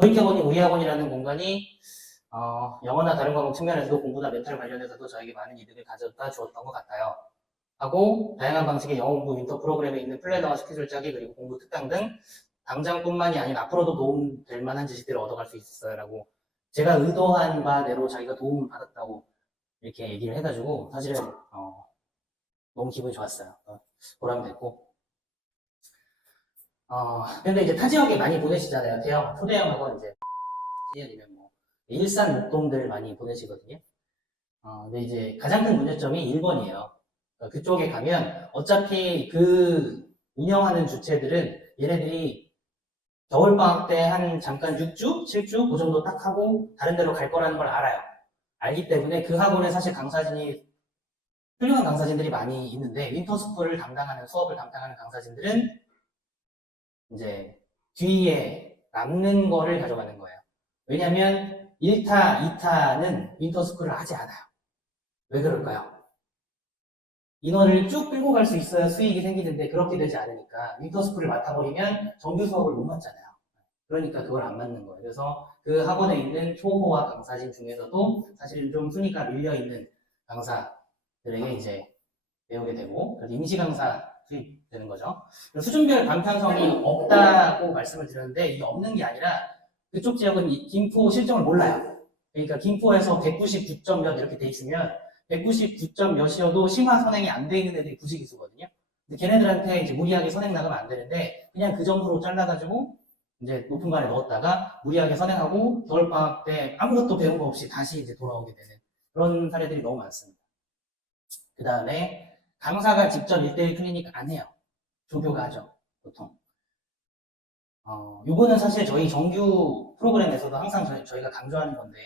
돌이켜보니 우리 학원이라는 공간이 영어나 다른 과목 측면에서도 공부나 멘탈 관련해서도 저에게 많은 이득을 가져다 주었던 것 같아요. 하고 다양한 방식의 영어 공부 윈터 프로그램에 있는 플래너와 스케줄 짜기 그리고 공부 특강 등 당장뿐만이 아닌 앞으로도 도움될 만한 지식들을 얻어갈 수 있어요 라고 제가 의도한 바대로 자기가 도움을 받았다고 이렇게 얘기를 해가지고 사실은 너무 기분이 좋았어요. 보람이 됐고 근데 이제 타 지역에 많이 보내시잖아요. 대형, 초대형 학원 이제 아니면 뭐 일산 목동들 많이 보내시거든요. 근데 이제 가장 큰 문제점이 1번이에요. 그쪽에 가면 어차피 그 운영하는 주체들은 얘네들이 겨울방학 때 한 잠깐 6주, 7주 그 정도 딱 하고 다른 데로 갈 거라는 걸 알아요. 알기 때문에 그 학원에 사실 훌륭한 강사진들이 많이 있는데 윈터스쿨을 담당하는 수업을 담당하는 강사진들은 이제 뒤에 남는 거를 가져가는 거예요. 왜냐면 1타, 2타는 윈터스쿨을 하지 않아요. 왜 그럴까요? 인원을 쭉 끌고 갈 수 있어야 수익이 생기는데 그렇게 되지 않으니까 윈터스쿨을 맡아버리면 정규 수업을 못 맡잖아요. 그러니까 그걸 안 맡는 거예요. 그래서 그 학원에 있는 초보와 강사진 중에서도 사실은 좀 순위가 밀려있는 강사들에게 이제 배우게 되고 그래서 임시 강사 투입되는 거죠. 수준별 반편성이 없다고 말씀을 드렸는데 이게 없는 게 아니라 그쪽 지역은 김포 실정을 몰라요. 그러니까 김포에서 199점 몇 이렇게 돼 있으면 199점 몇이어도 심화 선행이 안 돼 있는 애들이 구시기수거든요. 근데 걔네들한테 이제 무리하게 선행 나가면 안 되는데 그냥 그 점수로 잘라가지고 이제 높은 반에 넣었다가 무리하게 선행하고 겨울방학 때 아무것도 배운 거 없이 다시 이제 돌아오게 되는 그런 사례들이 너무 많습니다. 그 다음에 강사가 직접 1대1 클리닉 안 해요. 조교가 하죠, 보통. 요거는 사실 저희 정규 프로그램에서도 항상 저희가 강조하는 건데,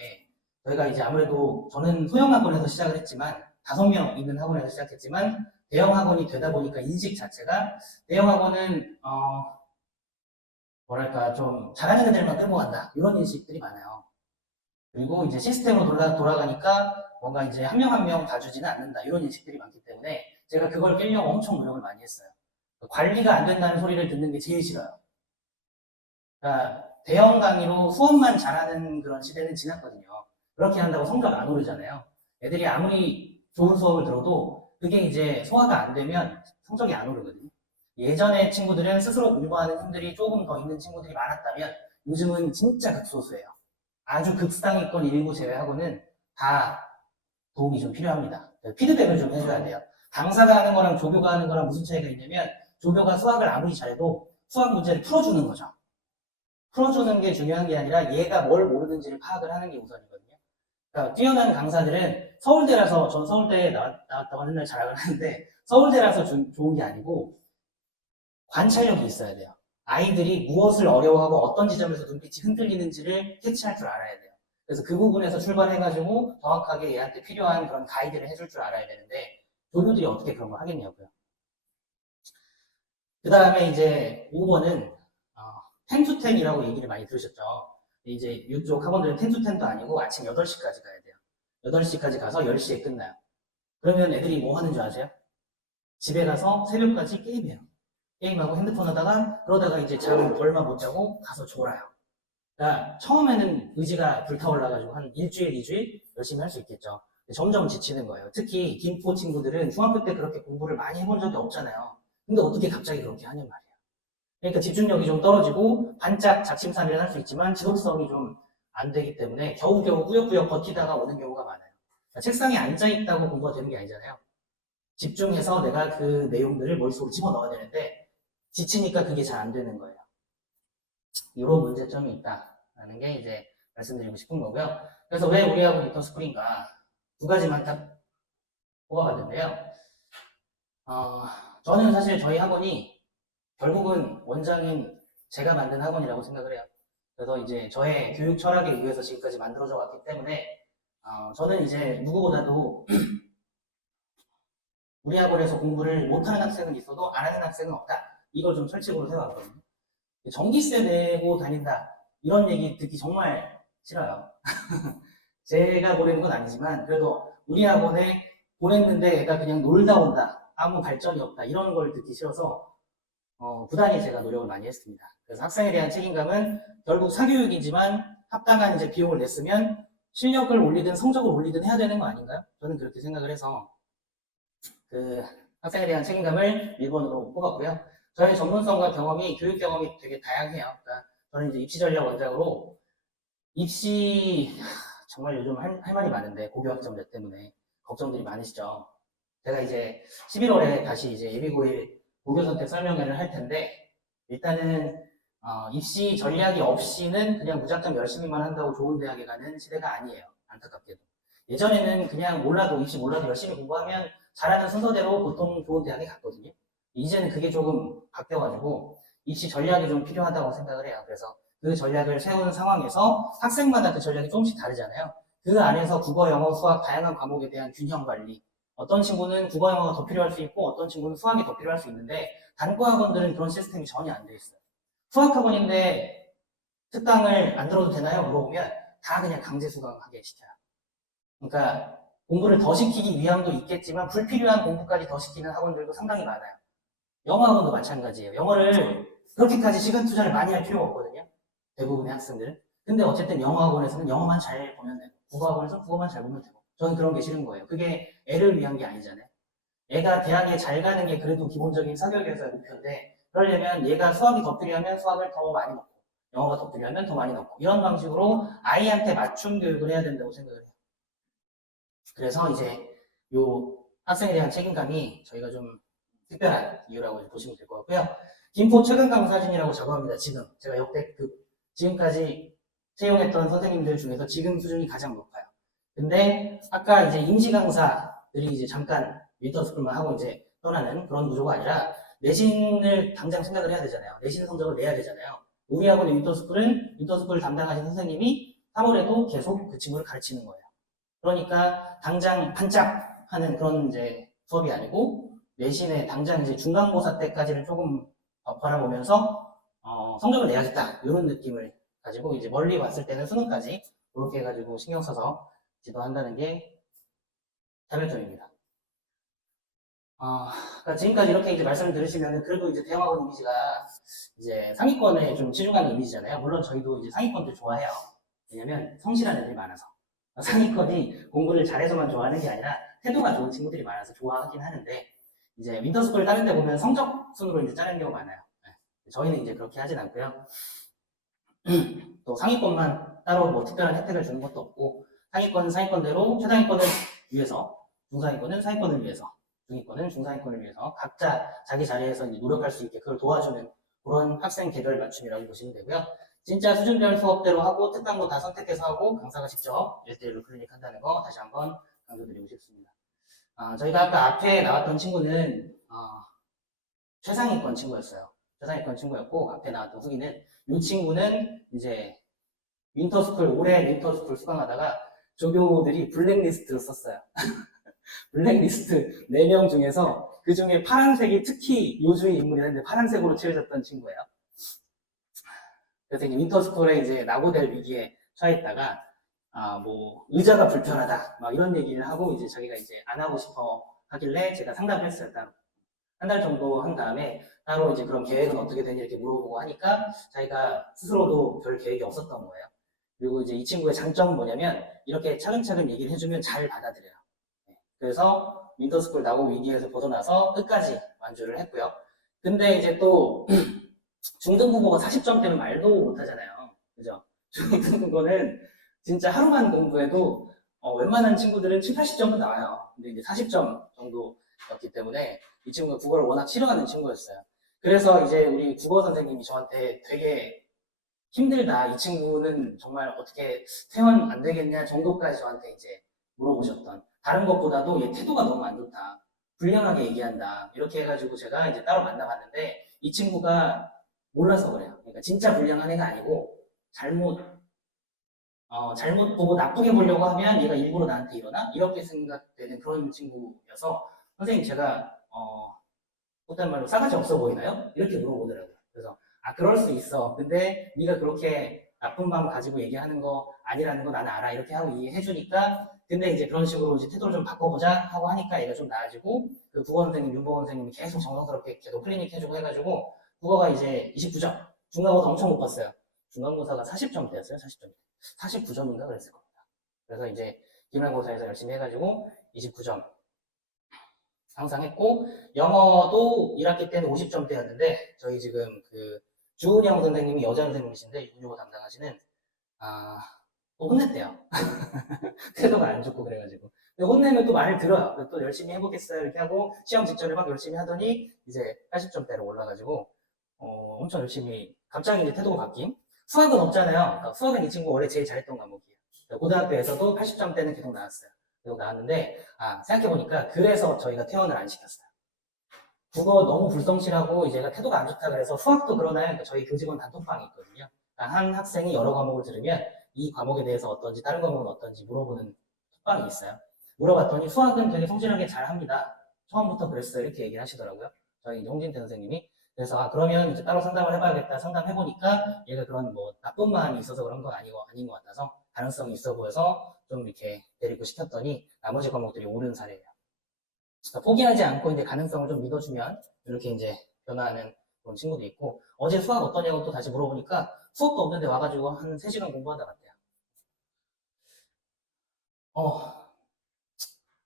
저희가 이제 아무래도 저는 소형 학원에서 시작을 했지만, 5명 있는 학원에서 시작했지만, 대형 학원이 되다 보니까 인식 자체가, 대형 학원은, 뭐랄까, 좀 잘하는 애들만 끌고 간다. 이런 인식들이 많아요. 그리고 이제 시스템으로 돌아가니까 뭔가 이제 한 명 한 명 봐주지는 않는다. 이런 인식들이 많기 때문에 제가 그걸 깨려고 엄청 노력을 많이 했어요. 관리가 안 된다는 소리를 듣는 게 제일 싫어요. 그러니까 대형 강의로 수업만 잘하는 그런 시대는 지났거든요. 그렇게 한다고 성적 안 오르잖아요. 애들이 아무리 좋은 수업을 들어도 그게 이제 소화가 안 되면 성적이 안 오르거든요. 예전에 친구들은 스스로 공부하는 힘들이 조금 더 있는 친구들이 많았다면 요즘은 진짜 극소수예요. 아주 극상위권 일부 제외하고는 다 도움이 좀 필요합니다. 피드백을 좀 해줘야 돼요. 강사가 하는 거랑 조교가 하는 거랑 무슨 차이가 있냐면 조교가 수학을 아무리 잘해도 수학 문제를 풀어주는 거죠. 풀어주는 게 중요한 게 아니라 얘가 뭘 모르는지를 파악을 하는 게 우선이거든요. 그러니까 뛰어난 강사들은 서울대라서 전 서울대에 나왔다고 맨날 자랑을 하는데 서울대라서 좋은 게 아니고 관찰력이 있어야 돼요. 아이들이 무엇을 어려워하고 어떤 지점에서 눈빛이 흔들리는지를 캐치할 줄 알아야 돼요. 그래서 그 부분에서 출발해가지고 정확하게 얘한테 필요한 그런 가이드를 해줄 줄 알아야 되는데 조교들이 어떻게 그런 걸 하겠냐고요. 그 다음에 이제 5번은 10to10이라고 얘기를 많이 들으셨죠. 이제 이쪽 학원들은 10to10도 아니고 아침 8시까지 가야 돼요. 8시까지 가서 10시에 끝나요. 그러면 애들이 뭐 하는 줄 아세요? 집에 가서 새벽까지 게임해요. 게임하고 핸드폰 하다가 그러다가 이제 잠 얼마 못 자고 가서 졸아요. 그러니까 처음에는 의지가 불타올라가지고 한 일주일, 2주일 열심히 할 수 있겠죠. 점점 지치는 거예요. 특히 김포 친구들은 중학교 때 그렇게 공부를 많이 해본 적이 없잖아요. 근데 어떻게 갑자기 그렇게 하냔 말이에요. 그러니까 집중력이 좀 떨어지고 반짝 작심삼일은 할 수 있지만 지속성이 좀 안 되기 때문에 겨우겨우 꾸역꾸역 버티다가 오는 경우가 많아요. 그러니까 책상에 앉아있다고 공부가 되는 게 아니잖아요. 집중해서 내가 그 내용들을 머릿속으로 집어넣어야 되는데 지치니까 그게 잘 안 되는 거예요. 이런 문제점이 있다라는 게 이제 말씀드리고 싶은 거고요. 그래서 왜 우리 학원 윈터스쿨인가 2가지만 딱 뽑아봤는데요. 저는 사실 저희 학원이 결국은 원장인 제가 만든 학원이라고 생각을 해요. 그래서 이제 저의 교육 철학에 의해서 지금까지 만들어져 왔기 때문에 저는 이제 누구보다도 우리 학원에서 공부를 못하는 학생은 있어도 안 하는 학생은 없다. 이걸 좀 철칙으로 세워왔거든요. 전기세 내고 다닌다. 이런 얘기 듣기 정말 싫어요. 제가 보내는 건 아니지만 그래도 우리 학원에 보냈는데 애가 그냥 놀다 온다. 아무 발전이 없다. 이런 걸 듣기 싫어서 부단히 제가 노력을 많이 했습니다. 그래서 학생에 대한 책임감은 결국 사교육이지만 합당한 이제 비용을 냈으면 실력을 올리든 성적을 올리든 해야 되는 거 아닌가요? 저는 그렇게 생각을 해서 그 학생에 대한 책임감을 1번으로 뽑았고요. 저의 전문성과 경험이 교육 경험이 되게 다양해요. 그러니까 저는 이제 입시 전략 원장으로 입시 정말 요즘 할 말이 많은데 고교학점제 때문에 걱정들이 많으시죠. 제가 이제 11월에 다시 이제 예비고일 고교 선택 설명회를 할 텐데 일단은 입시 전략이 없이는 그냥 무작정 열심히만 한다고 좋은 대학에 가는 시대가 아니에요. 안타깝게도. 예전에는 그냥 몰라도 입시 몰라도 열심히 공부하면 잘하는 순서대로 보통 좋은 대학에 갔거든요. 이제는 그게 조금 바뀌어가지고 입시 전략이 좀 필요하다고 생각을 해요. 그래서 그 전략을 세우는 상황에서 학생마다 그 전략이 조금씩 다르잖아요. 그 안에서 국어, 영어, 수학 다양한 과목에 대한 균형 관리. 어떤 친구는 국어, 영어가 더 필요할 수 있고 어떤 친구는 수학이 더 필요할 수 있는데 단과 학원들은 그런 시스템이 전혀 안 돼 있어요. 수학학원인데 특강을 안 들어도 되나요? 물어보면 다 그냥 강제 수강하게 시켜요. 그러니까 공부를 더 시키기 위함도 있겠지만 불필요한 공부까지 더 시키는 학원들도 상당히 많아요. 영어 학원도 마찬가지예요. 영어를 그렇게까지 시간 투자를 많이 할 필요가 없거든요. 대부분의 학생들은. 근데 어쨌든 영어 학원에서는 영어만 잘 보면 되고 국어 학원에서는 국어만 잘 보면 되고 저는 그런 게 싫은 거예요. 그게 애를 위한 게 아니잖아요. 애가 대학에 잘 가는 게 그래도 기본적인 사교육에서의 목표인데 그러려면 얘가 수학이 더 필요하면 수학을 더 많이 넣고 영어가 더 필요하면 더 많이 넣고 이런 방식으로 아이한테 맞춤 교육을 해야 된다고 생각을 해요. 그래서 이제 요 학생에 대한 책임감이 저희가 좀 특별한 이유라고 보시면 될 것 같고요. 김포 최근 강사진이라고 작업합니다. 지금 제가 역대급 지금까지 채용했던 선생님들 중에서 지금 수준이 가장 높아요. 근데 아까 이제 임시 강사들이 이제 잠깐 윈터스쿨만 하고 이제 떠나는 그런 구조가 아니라 내신을 당장 생각을 해야 되잖아요. 내신 성적을 내야 되잖아요. 우리 학원의 윈터스쿨은 윈터스쿨을 담당하신 선생님이 3월에도 계속 그 친구를 가르치는 거예요. 그러니까 당장 반짝 하는 그런 이제 수업이 아니고 내신에 당장 이제 중간고사 때까지는 조금 바라보면서 성적을 내야겠다 이런 느낌을 가지고 이제 멀리 왔을 때는 수능까지 그렇게 해가지고 신경 써서 지도한다는 게 차별점입니다. 그러니까 지금까지 이렇게 이제 말씀을 들으시면 그래도 이제 대형학원 이미지가 이제 상위권에 좀 치중하는 이미지잖아요. 물론 저희도 이제 상위권들 좋아해요. 왜냐면 성실한 애들이 많아서. 상위권이 공부를 잘해서만 좋아하는 게 아니라 태도가 좋은 친구들이 많아서 좋아하긴 하는데 이제 윈터스쿨 다른 데 보면 성적 순으로 이제 짜는 경우가 많아요. 저희는 이제 그렇게 하진 않고요. 또 상위권만 따로 뭐 특별한 혜택을 주는 것도 없고 상위권은 상위권대로 최상위권을 위해서 중상위권은 상위권을 위해서 중위권은 중상위권을 위해서 각자 자기 자리에서 이제 노력할 수 있게 그걸 도와주는 그런 학생 개별 맞춤이라고 보시면 되고요. 진짜 수준별 수업대로 하고 특강도 다 선택해서 하고 강사가 직접 1대1로 클리닉 한다는 거 다시 한번 강조드리고 싶습니다. 저희가 아까 앞에 나왔던 친구는 최상위권 친구였어요. 최상위권 친구였고 앞에 나왔던 후기는 이 친구는 이제 윈터스쿨 올해 윈터스쿨 수강하다가 조교들이 블랙리스트를 썼어요. 블랙리스트 4명 중에서 그 중에 파란색이 특히 요주의 인물이었는데 파란색으로 칠해졌던 친구예요. 그래서 이제 윈터스쿨에 이제 낙오될 위기에 처했다가 뭐 의자가 불편하다 막 이런 얘기를 하고 이제 자기가 이제 안 하고 싶어 하길래 제가 상담을 했어요. 따로 한 달 정도 한 다음에 따로 이제 그런 계획은 어떻게 되냐 이렇게 물어보고 하니까 자기가 스스로도 별 계획이 없었던 거예요. 그리고 이제 이 친구의 장점은 뭐냐면 이렇게 차근차근 얘기를 해주면 잘 받아들여요. 그래서 윈터스쿨 낙오 위기에서 벗어나서 끝까지 완주를 했고요. 근데 이제 또 중등국어가 40점대면 말도 못하잖아요. 그죠? 중등국어는 진짜 하루만 공부해도 웬만한 친구들은 7, 80점은 나와요. 근데 이제 40점 정도였기 때문에 이 친구가 국어를 워낙 싫어하는 친구였어요. 그래서 이제 우리 국어 선생님이 저한테 되게 힘들다. 이 친구는 정말 어떻게 퇴원 안 되겠냐 정도까지 저한테 이제 물어보셨던. 다른 것보다도 얘 태도가 너무 안 좋다. 불량하게 얘기한다. 이렇게 해가지고 제가 이제 따로 만나봤는데 이 친구가 몰라서 그래요. 그러니까 진짜 불량한 애가 아니고 잘못 보고 나쁘게 보려고 하면 얘가 일부러 나한테 이러나? 이렇게 생각되는 그런 친구여서 선생님 제가 어떤 말로 싸가지 없어 보이나요? 이렇게 물어보더라고요. 그래서 그럴 수 있어. 근데 네가 그렇게 나쁜 마음 가지고 얘기하는 거 아니라는 거 나는 알아. 이렇게 하고 이해해주니까 근데 이제 그런 식으로 이제 태도를 좀 바꿔보자 하고 하니까 얘가 좀 나아지고 그 국어 선생님, 윤보원 선생님이 계속 정성스럽게 계속 클리닉 해주고 해가지고 국어가 이제 29점. 중간고사 엄청 높았어요. 중간고사가 40점대였어요. 40점. 49점인가 그랬을 겁니다. 그래서 이제 기말고사에서 열심히 해가지고 29점 항상 했고, 영어도 1학기 때는 50점대였는데, 저희 지금 그 주은영 선생님이 여자 선생님이신데, 윤유고 담당하시는, 또 혼냈대요. 태도가 안 좋고 그래가지고. 근데 혼내면 또 말을 들어요. 또 열심히 해보겠어요. 이렇게 하고, 시험 직전에 막 열심히 하더니, 이제 80점대로 올라가지고, 엄청 열심히, 갑자기 이제 태도가 바뀜. 수학은 없잖아요. 그러니까 수학은 이 친구 원래 제일 잘했던 과목이에요. 고등학교에서도 80점대는 계속 나왔어요. 계속 나왔는데, 생각해보니까 그래서 저희가 퇴원을 안 시켰어요. 국어 너무 불성실하고 이제 얘가 태도가 안 좋다 그래서 수학도 그러나요? 그러니까 저희 교직원 단톡방이 있거든요. 그러니까 한 학생이 여러 과목을 들으면 이 과목에 대해서 어떤지 다른 과목은 어떤지 물어보는 톡방이 있어요. 물어봤더니 수학은 되게 성실하게 잘 합니다. 처음부터 그랬어요. 이렇게 얘기를 하시더라고요. 저희 이제 홍진태 선생님이. 그래서 그러면 이제 따로 상담을 해봐야겠다. 상담해보니까 얘가 그런 뭐 나쁜 마음이 있어서 그런 건 아닌 것 같아서 가능성이 있어 보여서 좀 이렇게 데리고 시켰더니 나머지 과목들이 오른 사례예요. 그러니까 포기하지 않고 이제 가능성을 좀 믿어주면 이렇게 이제 변화하는 그런 친구도 있고, 어제 수학 어떠냐고 또 다시 물어보니까 수업도 없는데 와가지고 한 3시간 공부하다 갔대요.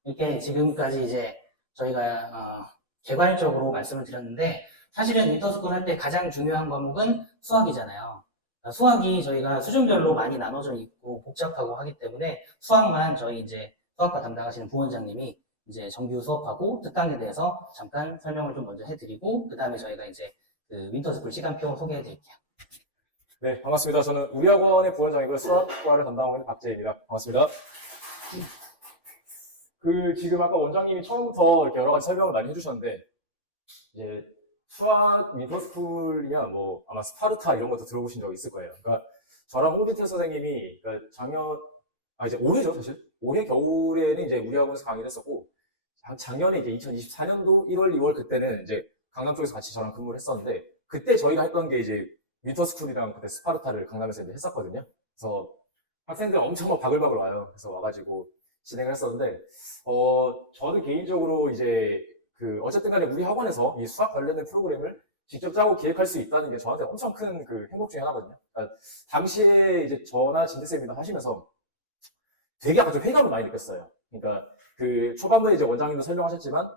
이렇게 지금까지 이제 저희가 개괄적으로 말씀을 드렸는데, 사실은 인터스쿨 할 때 가장 중요한 과목은 수학이잖아요. 그러니까 수학이 저희가 수준별로 많이 나눠져 있고 복잡하고 하기 때문에 수학만 저희 이제 수학과 담당하시는 부원장님이 이제 정규 수업하고 특강에 대해서 잠깐 설명을 좀 먼저 해드리고, 그 다음에 저희가 이제 그 윈터스쿨 시간표 소개해 드릴게요. 네, 반갑습니다. 저는 우리 학원의 부원장이고 수학과를 담당하고 있는 박재입니다. 반갑습니다. 지금 아까 원장님이 처음부터 이렇게 여러 가지 설명을 많이 해주셨는데, 이제 수학 윈터스쿨이냐, 뭐 아마 스파르타 이런 것도 들어보신 적 있을 거예요. 그러니까 저랑 홍진태 선생님이 그러니까 이제 올해죠, 사실. 올해 겨울에는 이제 우리 학원에서 강의를 했었고, 작년에 이제 2024년도 1월, 2월 그때는 이제 강남 쪽에서 같이 저랑 근무를 했었는데, 그때 저희가 했던 게 이제 윈터스쿨이랑 그때 스파르타를 강남에서 이제 했었거든요. 그래서 학생들 엄청 막 바글바글 와요. 그래서 와가지고 진행을 했었는데, 저는 개인적으로 이제 어쨌든 간에 우리 학원에서 이 수학 관련된 프로그램을 직접 짜고 기획할 수 있다는 게 저한테 엄청 큰 그 행복 중에 하나거든요. 그러니까 당시에 이제 저나 진태쌤이랑 하시면서 되게 아주 회의감을 많이 느꼈어요. 그러니까 초반부에 이제 원장님도 설명하셨지만,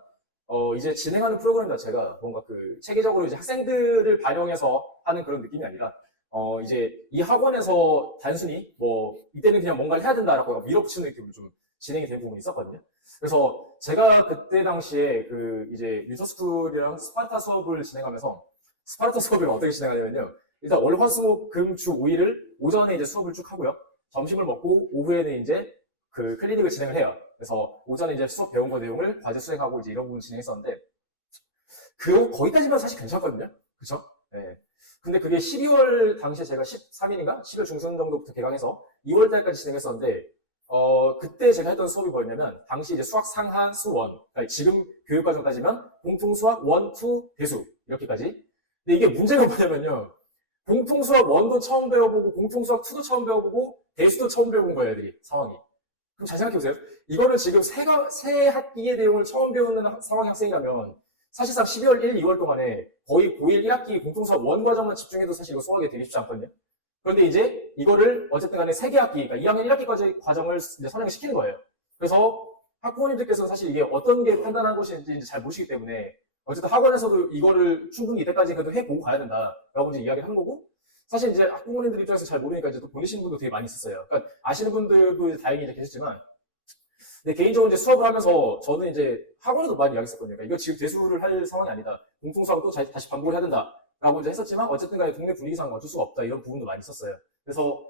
이제 진행하는 프로그램 자체가 뭔가 체계적으로 이제 학생들을 반영해서 하는 그런 느낌이 아니라, 이제 이 학원에서 단순히 이때는 그냥 뭔가를 해야 된다라고 밀어붙이는 느낌으로 좀 진행이 된 부분이 있었거든요. 그래서 제가 그때 당시에 이제 윈터스쿨이랑 스파르타 수업을 진행하면서, 스파르타 수업을 어떻게 진행하냐면요. 일단 월, 화, 수, 금, 주 5일을 오전에 이제 수업을 쭉 하고요. 점심을 먹고 오후에는 이제 클리닉을 진행을 해요. 그래서 오전에 이제 수업 배운 거 내용을 과제 수행하고 이제 이런 부분 진행했었는데, 거기까지만 사실 괜찮거든요. 그쵸? 네. 근데 그게 12월 당시에 제가 13일인가? 12월 중순 정도부터 개강해서 2월 달까지 진행했었는데, 그때 제가 했던 수업이 뭐였냐면, 당시 이제 수학 상한 수원, 그러니까 지금 교육과정 따지면 공통수학 1, 2, 대수, 이렇게까지. 근데 이게 문제가 뭐냐면요. 공통수학 1도 처음 배워보고, 공통수학 2도 처음 배워보고, 대수도 처음 배워본 거예요, 애들이, 상황이. 그럼 잘 생각해보세요. 이거를 지금 세 학기의 내용을 처음 배우는 상황의 학생이라면, 사실상 12월 1, 2월 동안에 거의 고1 1학기 공통수학 1 과정만 집중해도 사실 이거 수학이 되게 쉽지 않거든요. 그런데 이제 이거를 어쨌든 간에 3개 학기, 그러니까 2학년 1학기까지 과정을 이제 선행시키는 거예요. 그래서 학부모님들께서는 사실 이게 어떤 게 판단한 것인지 잘 모르시기 때문에, 어쨌든 학원에서도 이거를 충분히 이때까지 그래도 해보고 가야 된다라고 이제 이야기를 한 거고, 사실 이제 학부모님들 입장에서 잘 모르니까 이제 또 보내시는 분도 되게 많이 있었어요. 그러니까 아시는 분들도 이제 다행히 이제 계셨지만, 근데 개인적으로 이제 수업을 하면서 저는 이제 학원에도 많이 이야기했었거든요. 그러니까 이거 지금 대수를 할 상황이 아니다. 공통수학은 또 다시 반복을 해야 된다라고 이제 했었지만, 어쨌든 간에 동네 분위기상 어쩔 수가 없다, 이런 부분도 많이 있었어요. 그래서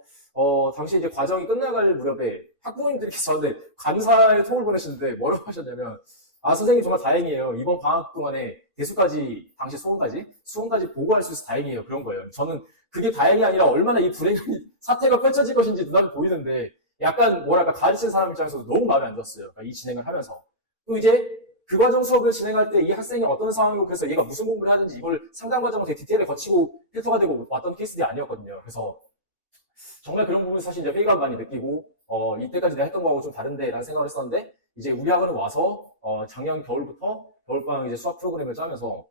당시 이제 과정이 끝나갈 무렵에 학부모님들께서 저한테 감사의 통을 보내시는데 뭐라고 하셨냐면, 선생님 정말 다행이에요. 이번 방학 동안에 대수까지, 당시 수험까지 보고할 수 있어서 다행이에요. 그런 거예요. 저는 그게 다행이 아니라 얼마나 이 불행한 사태가 펼쳐질 것인지 눈앞에 보이는데, 약간 뭐랄까 가르치는 사람 입장에서도 너무 마음에 안 들었어요. 그러니까 이 진행을 하면서. 또 이제 그 과정 수업을 진행할 때 이 학생이 어떤 상황이고, 그래서 얘가 무슨 공부를 하든지 이걸 상담 과정을 되게 디테일에 거치고 필터가 되고 왔던 케이스들이 아니었거든요. 그래서 정말 그런 부분을 사실 이제 회의감 많이 느끼고, 이때까지 내가 했던 거하고 좀 다른데 라는 생각을 했었는데, 이제 우리 학원에 와서 작년 겨울부터 겨울방학 이제 수학 프로그램을 짜면서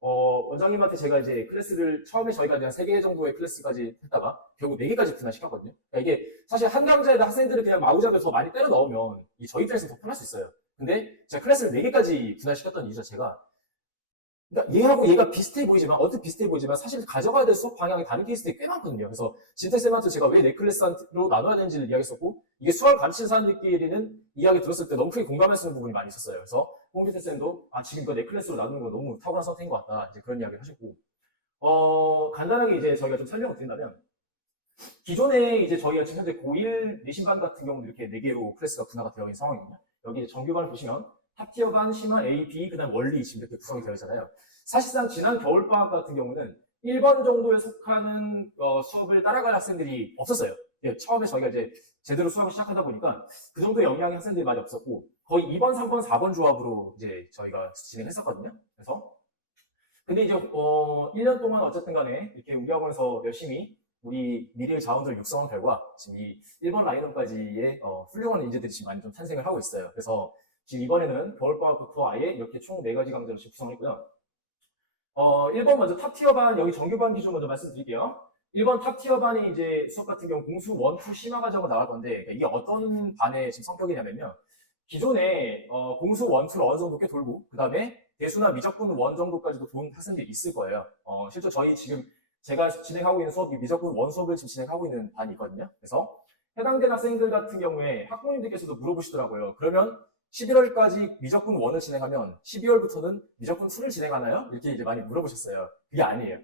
원장님한테 제가 이제 클래스를 처음에 저희가 한 3개 정도의 클래스까지 했다가 결국 4개까지 분할시켰거든요. 그러니까 이게 사실 한 강좌에다 학생들을 그냥 마구잡이로 더 많이 때려 넣으면 저희 입장에서 더 편할 수 있어요. 근데 제가 클래스를 4개까지 분할시켰던 이유 자체가 그러니까 얘하고 얘가 비슷해 보이지만 어떻게 비슷해 보이지만 사실 가져가야 될 수업 방향이 다른 케이스들이 꽤 많거든요. 그래서 진태쌤한테 제가 왜 4클래스로 나눠야 되는지를 이야기했었고 이게 수학을 가르치는 사람들끼리는 이야기 들었을 때 너무 크게 공감할 수 있는 부분이 많이 있었어요. 그래서 홍기태쌤도 지금 이거 4클래스로 나누는 거 너무 탁월한 선택인 것 같다. 이제 그런 이야기를 하셨고 간단하게 이제 저희가 좀 설명을 드린다면 기존에 이제 저희가 지금 현재 고1 내신반 같은 경우는 이렇게 4개로 클래스가 분화가 되어 있는 상황이거든요. 여기 이제 정규반을 보시면 탑티어반, 심화, A, B, 그 다음 원리 지금 이렇게 구성이 되어 있잖아요. 사실상 지난 겨울방학 같은 경우는 1번 정도에 속하는 수업을 따라갈 학생들이 없었어요. 예, 처음에 저희가 이제 제대로 수업을 시작하다 보니까 그 정도의 영향이 학생들이 많이 없었고 거의 2번, 3번, 4번 조합으로 이제 저희가 진행했었거든요. 그래서 근데 이제 1년 동안 어쨌든 간에 이렇게 우리 학원에서 열심히 우리 미래의 자원들 육성한 결과 지금 이 1번 라인업까지의 훌륭한 인재들이 지금 많이 좀 탄생을 하고 있어요. 그래서 지금 이번에는 겨울방학부터 아예 이렇게 총 4가지 강좌를 지금 구성을 했고요. 1번 먼저 탑티어반, 여기 정규반 기준 먼저 말씀드릴게요. 1번 탑티어반이 이제 수업 같은 경우 공수 1, 2 심화 과정으로 나갈 건데, 이게 어떤 반의 지금 성격이냐면요. 기존에 공수 1, 2를 어느 정도 꽤 돌고, 그 다음에 대수나 미적분 1 정도까지도 돈 학생들이 있을 거예요. 실제 저희 지금 제가 진행하고 있는 수업이 미적분 1 수업을 지금 진행하고 있는 반이 있거든요. 그래서 해당된 학생들 같은 경우에 학부모님들께서도 물어보시더라고요. 그러면 11월까지 미적분 1을 진행하면 12월부터는 미적분 2를 진행하나요? 이렇게 이제 많이 물어보셨어요. 그게 아니에요.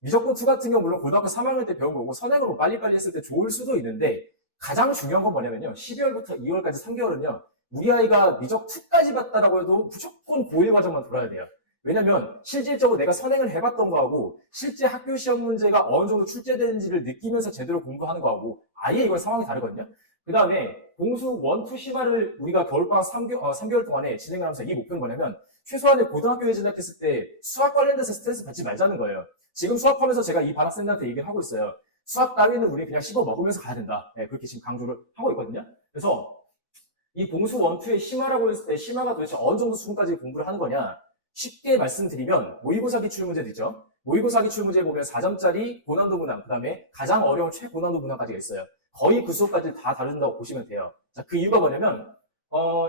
미적분 2 같은 경우 물론 고등학교 3학년 때 배운 거고 선행으로 빨리빨리 했을 때 좋을 수도 있는데 가장 중요한 건 뭐냐면요. 12월부터 2월까지 3개월은요. 우리 아이가 미적 2까지 봤다라고 해도 무조건 고1 과정만 돌아야 돼요. 왜냐면 실질적으로 내가 선행을 해봤던 거하고 실제 학교 시험 문제가 어느 정도 출제되는지를 느끼면서 제대로 공부하는 거하고 아예 이건 상황이 다르거든요. 그 다음에 공수 1, 2 심화를 우리가 겨울방학 3개월 동안에 진행을 하면서 이 목표는 뭐냐면 최소한의 고등학교에 진학했을 때 수학 관련돼서 스트레스 받지 말자는 거예요. 지금 수학하면서 제가 이 반 학생들한테 얘기를 하고 있어요. 수학 따위는 우리 그냥 씹어 먹으면서 가야 된다. 네, 그렇게 지금 강조를 하고 있거든요. 그래서 이 공수 1, 2의 심화라고 했을 때 심화가 도대체 어느 정도 수준까지 공부를 하는 거냐. 쉽게 말씀드리면 모의고사 기출 문제도 있죠. 모의고사 기출 문제에 보면 4점짜리 고난도 문항, 그 다음에 가장 어려운 최고난도 문항까지가 있어요. 거의 그 수업까지 다 다룬다고 보시면 돼요. 자, 그 이유가 뭐냐면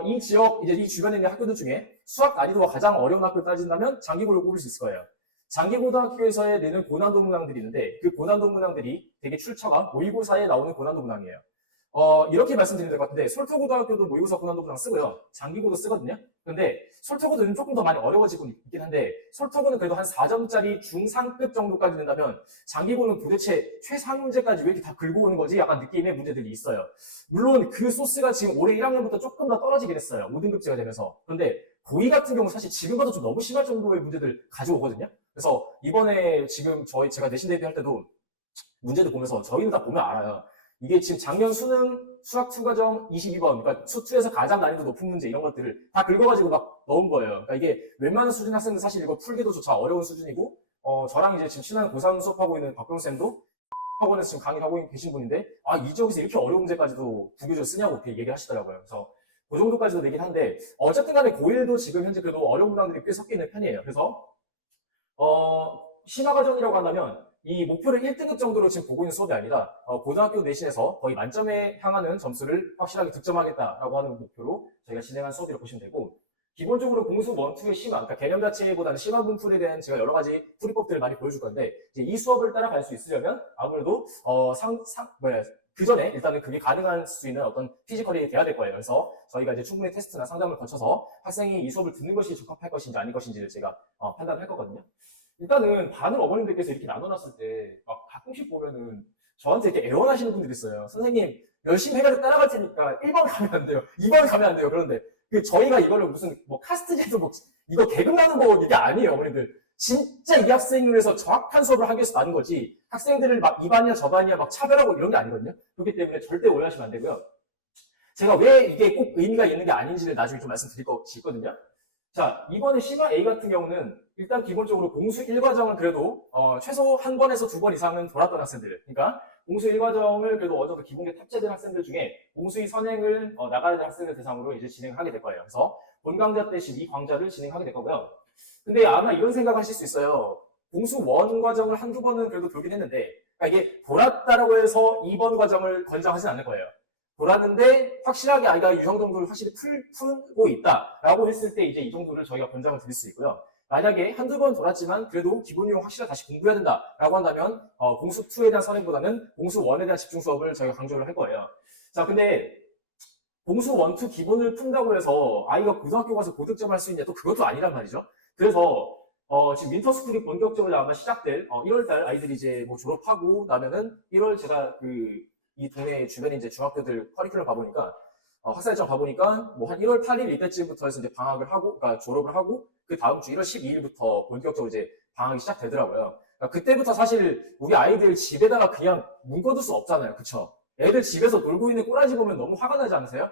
이 지역, 이제 이 주변에 있는 학교들 중에 수학 난이도가 가장 어려운 학교를 따진다면 장기고를 꼽을 수 있을 거예요. 장기고등학교에서의 내는 고난도 문항들이 있는데 그 고난도 문항들이 되게 출처가 모의고사에 나오는 고난도 문항이에요. 이렇게 말씀드리면 될 것 같은데 솔토고등학교도 모의고사 고난도 문항 쓰고요. 장기고도 쓰거든요. 근데 솔토고는 조금 더 많이 어려워지고 있긴 한데 솔토고는 그래도 한 4점짜리 중상급 정도까지 된다면 장기고는 도대체 최상 문제까지 왜 이렇게 다 긁고 오는 거지? 약간 느낌의 문제들이 있어요. 물론 그 소스가 지금 올해 1학년부터 조금 더 떨어지긴 했어요. 5등급제가 되면서. 그런데 고2 같은 경우 사실 지금 봐도 좀 너무 심할 정도의 문제들 가지고 오거든요. 그래서 이번에 지금 제가 내신 대비할 때도 문제들 보면서 저희는 다 보면 알아요. 이게 지금 작년 수능 수학 2 과정 22번, 그러니까 수2에서 가장 난이도 높은 문제 이런 것들을 다 긁어가지고 막 넣은 거예요. 그러니까 이게 웬만한 수준 학생은 사실 이거 풀기도 조차 어려운 수준이고, 저랑 이제 지금 친한 고3 수업하고 있는 박병쌤도 학원에서 지금 강의를 하고 계신 분인데, 이 지역에서 이렇게 어려운 문제까지도 부교재로 쓰냐고 이렇게 얘기를 하시더라고요. 그래서 그 정도까지도 되긴 한데, 어쨌든 간에 고1도 지금 현재 그래도 어려운 문항들이 꽤 섞여 있는 편이에요. 그래서, 심화 과정이라고 한다면, 이 목표를 1등급 정도로 지금 보고 있는 수업이 아니라 고등학교 내신에서 거의 만점에 향하는 점수를 확실하게 득점하겠다라고 하는 목표로 저희가 진행한 수업이라고 보시면 되고 기본적으로 공수 1, 2의 심화, 그러니까 개념 자체보다는 심화 분풀에 대한 제가 여러 가지 풀이법들을 많이 보여줄 건데 이제 이 수업을 따라갈 수 있으려면 아무래도 그 전에 일단은 그게 가능할 수 있는 어떤 피지컬이 돼야 될 거예요. 그래서 저희가 이제 충분히 테스트나 상담을 거쳐서 학생이 이 수업을 듣는 것이 적합할 것인지 아닌 것인지를 제가 판단할 거거든요. 일단은 반을 어머님들께서 이렇게 나눠놨을 때 막 가끔씩 보면은 저한테 이렇게 애원하시는 분들이 있어요. 선생님 열심히 해가지고 따라갈 테니까 1번 가면 안 돼요. 2번 가면 안 돼요. 그런데 저희가 이거를 무슨 카스트제도 이거 계급 나는 거 이게 아니에요. 어머님들 진짜 이 학생을 위해서 정확한 수업을 하기 위해서 나는 거지 학생들을 막 이 반이야 저 반이야 막 차별하고 이런 게 아니거든요. 그렇기 때문에 절대 오해하시면 안 되고요. 제가 왜 이게 꼭 의미가 있는 게 아닌지를 나중에 좀 말씀드릴 것이 있거든요. 자, 이번에 심화 A 같은 경우는 일단 기본적으로 공수 1과정은 그래도 최소 한 번에서 2번 이상은 돌았던 학생들, 그러니까 공수 1과정을 그래도 어느 정도 기본에 탑재된 학생들 중에 공수의 선행을 나가야 될 학생들 대상으로 이제 진행하게 될 거예요. 그래서 본 강좌 때 지금 이 강좌를 진행하게 될 거고요. 근데 아마 이런 생각하실 수 있어요. 공수 원 과정을 한두 번은 그래도 돌긴 했는데, 그러니까 이게 돌았다라고 해서 2번 과정을 권장하진 않을 거예요. 돌았는데 확실하게 아이가 유형 정도를 확실히 풀고 있다라고 했을 때 이제 이 정도를 저희가 권장을 드릴 수 있고요. 만약에 한두 번 돌았지만 그래도 기본 유형 확실하게 다시 공부해야 된다라고 한다면 공수 2에 대한 선행보다는 공수 1에 대한 집중 수업을 저희가 강조를 할 거예요. 자, 근데 공수 1, 2 기본을 푼다고 해서 아이가 고등학교 가서 고득점 할 수 있냐? 또 그것도 아니란 말이죠. 그래서 지금 윈터스쿨이 본격적으로 아마 시작될 1월달 아이들이 이제 뭐 졸업하고 나면은 1월 제가 이 동네 주변에 이제 중학교들 커리큘럼 봐보니까 학사일정 봐보니까 뭐 한 1월 8일 이때쯤부터 해서 이제 방학을 하고, 그러니까 졸업을 하고 그 다음 주 1월 12일부터 본격적으로 이제 방학이 시작되더라고요. 그러니까 그때부터 사실 우리 아이들 집에다가 그냥 묶어둘 수 없잖아요, 그쵸? 애들 집에서 놀고 있는 꼬라지 보면 너무 화가 나지 않으세요?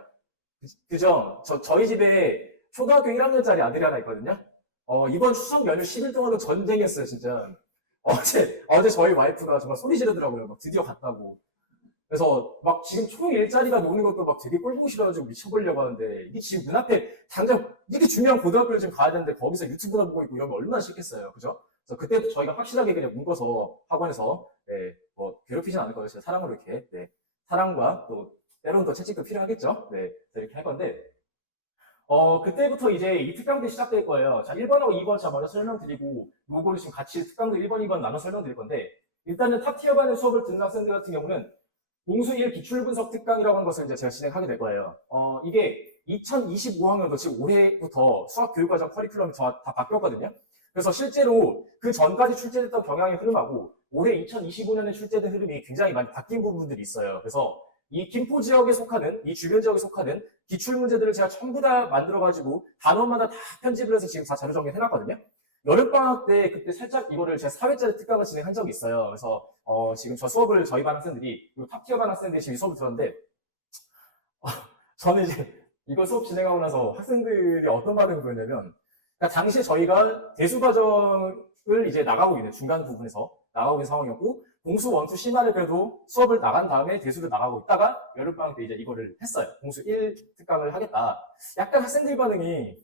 그죠? 저희 집에 초등학교 1학년짜리 아들이 하나 있거든요. 이번 추석 연휴 10일 동안은 전쟁이었어요, 진짜. 어제 저희 와이프가 정말 소리 지르더라고요. 막 드디어 갔다고. 그래서 막 지금 총 일자리가 노는 것도 막 되게 꼴보기 싫어가지고 미쳐보려고 하는데, 이게 지금 눈앞에 당장 이렇게 중요한 고등학교를 지금 가야 되는데 거기서 유튜브나 보고 있고 이러면 얼마나 싫겠어요. 그죠? 그래서 그때부터 저희가 확실하게 그냥 묶어서 학원에서, 네, 뭐 괴롭히진 않을 거예요. 제가 사랑으로 이렇게, 네, 사랑과 또 때로는 또 채찍도 필요하겠죠. 네, 이렇게 할 건데, 그때부터 이제 이 특강도 시작될 거예요. 자, 1번하고 2번 자 먼저 설명드리고, 요거를 지금 같이 특강도 1번, 2번 나눠 설명드릴 건데, 일단은 탑티어반의 수업을 듣는 학생들 같은 경우는 공수 1 기출분석 특강이라고 하는 것을 이제 제가 진행하게 될 거예요. 이게 2025학년도 지금 올해부터 수학교육과정 커리큘럼이 다 바뀌었거든요. 그래서 실제로 그 전까지 출제됐던 경향의 흐름하고 올해 2025년에 출제된 흐름이 굉장히 많이 바뀐 부분들이 있어요. 그래서 이 김포 지역에 속하는, 이 주변 지역에 속하는 기출 문제들을 제가 전부 다 만들어가지고 단원마다 다 편집을 해서 지금 다 자료 정리를 해놨거든요. 여름방학 때 그때 살짝 이거를 제가 4회짜리 특강을 진행한 적이 있어요. 그래서 지금 저 수업을 저희 반 학생들이, 그리고 탑티어 반 학생들이 지금 이 수업을 들었는데, 저는 이제 이거 수업 진행하고 나서 학생들이 어떤 반응을 보였냐면, 그러니까 당시에 저희가 대수 과정을 이제 나가고 있는 중간 부분에서 나가고 있는 상황이었고, 공수 1, 2 심화를 그래도 수업을 나간 다음에 대수를 나가고 있다가 여름방학 때 이제 이거를 했어요. 공수 1 특강을 하겠다. 약간 학생들 반응이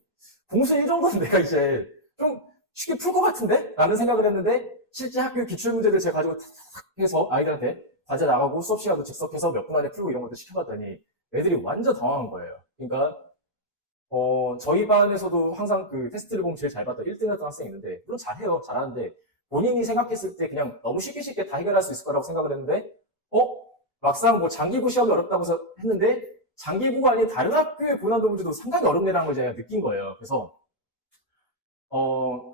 공수 1 정도는 내가 이제 좀 쉽게 풀 것 같은데? 라는 생각을 했는데, 실제 학교 기출문제들 제가 가지고 탁 해서 아이들한테 과제 나가고 수업 시간도 즉석해서 몇 분 안에 풀고 이런 것도 시켜봤더니 애들이 완전 당황한 거예요. 그러니까 저희 반에서도 항상 그 테스트를 보면 제일 잘 봤던 1등 했던 학생이 있는데, 물론 잘해요. 잘하는데 본인이 생각했을 때 그냥 너무 쉽게 다 해결할 수 있을 거라고 생각을 했는데, 막상 뭐 장기부 시험이 어렵다고 했는데 장기부가 아닌 다른 학교의 고난도 문제도 상당히 어렵네라는 걸 제가 느낀 거예요. 그래서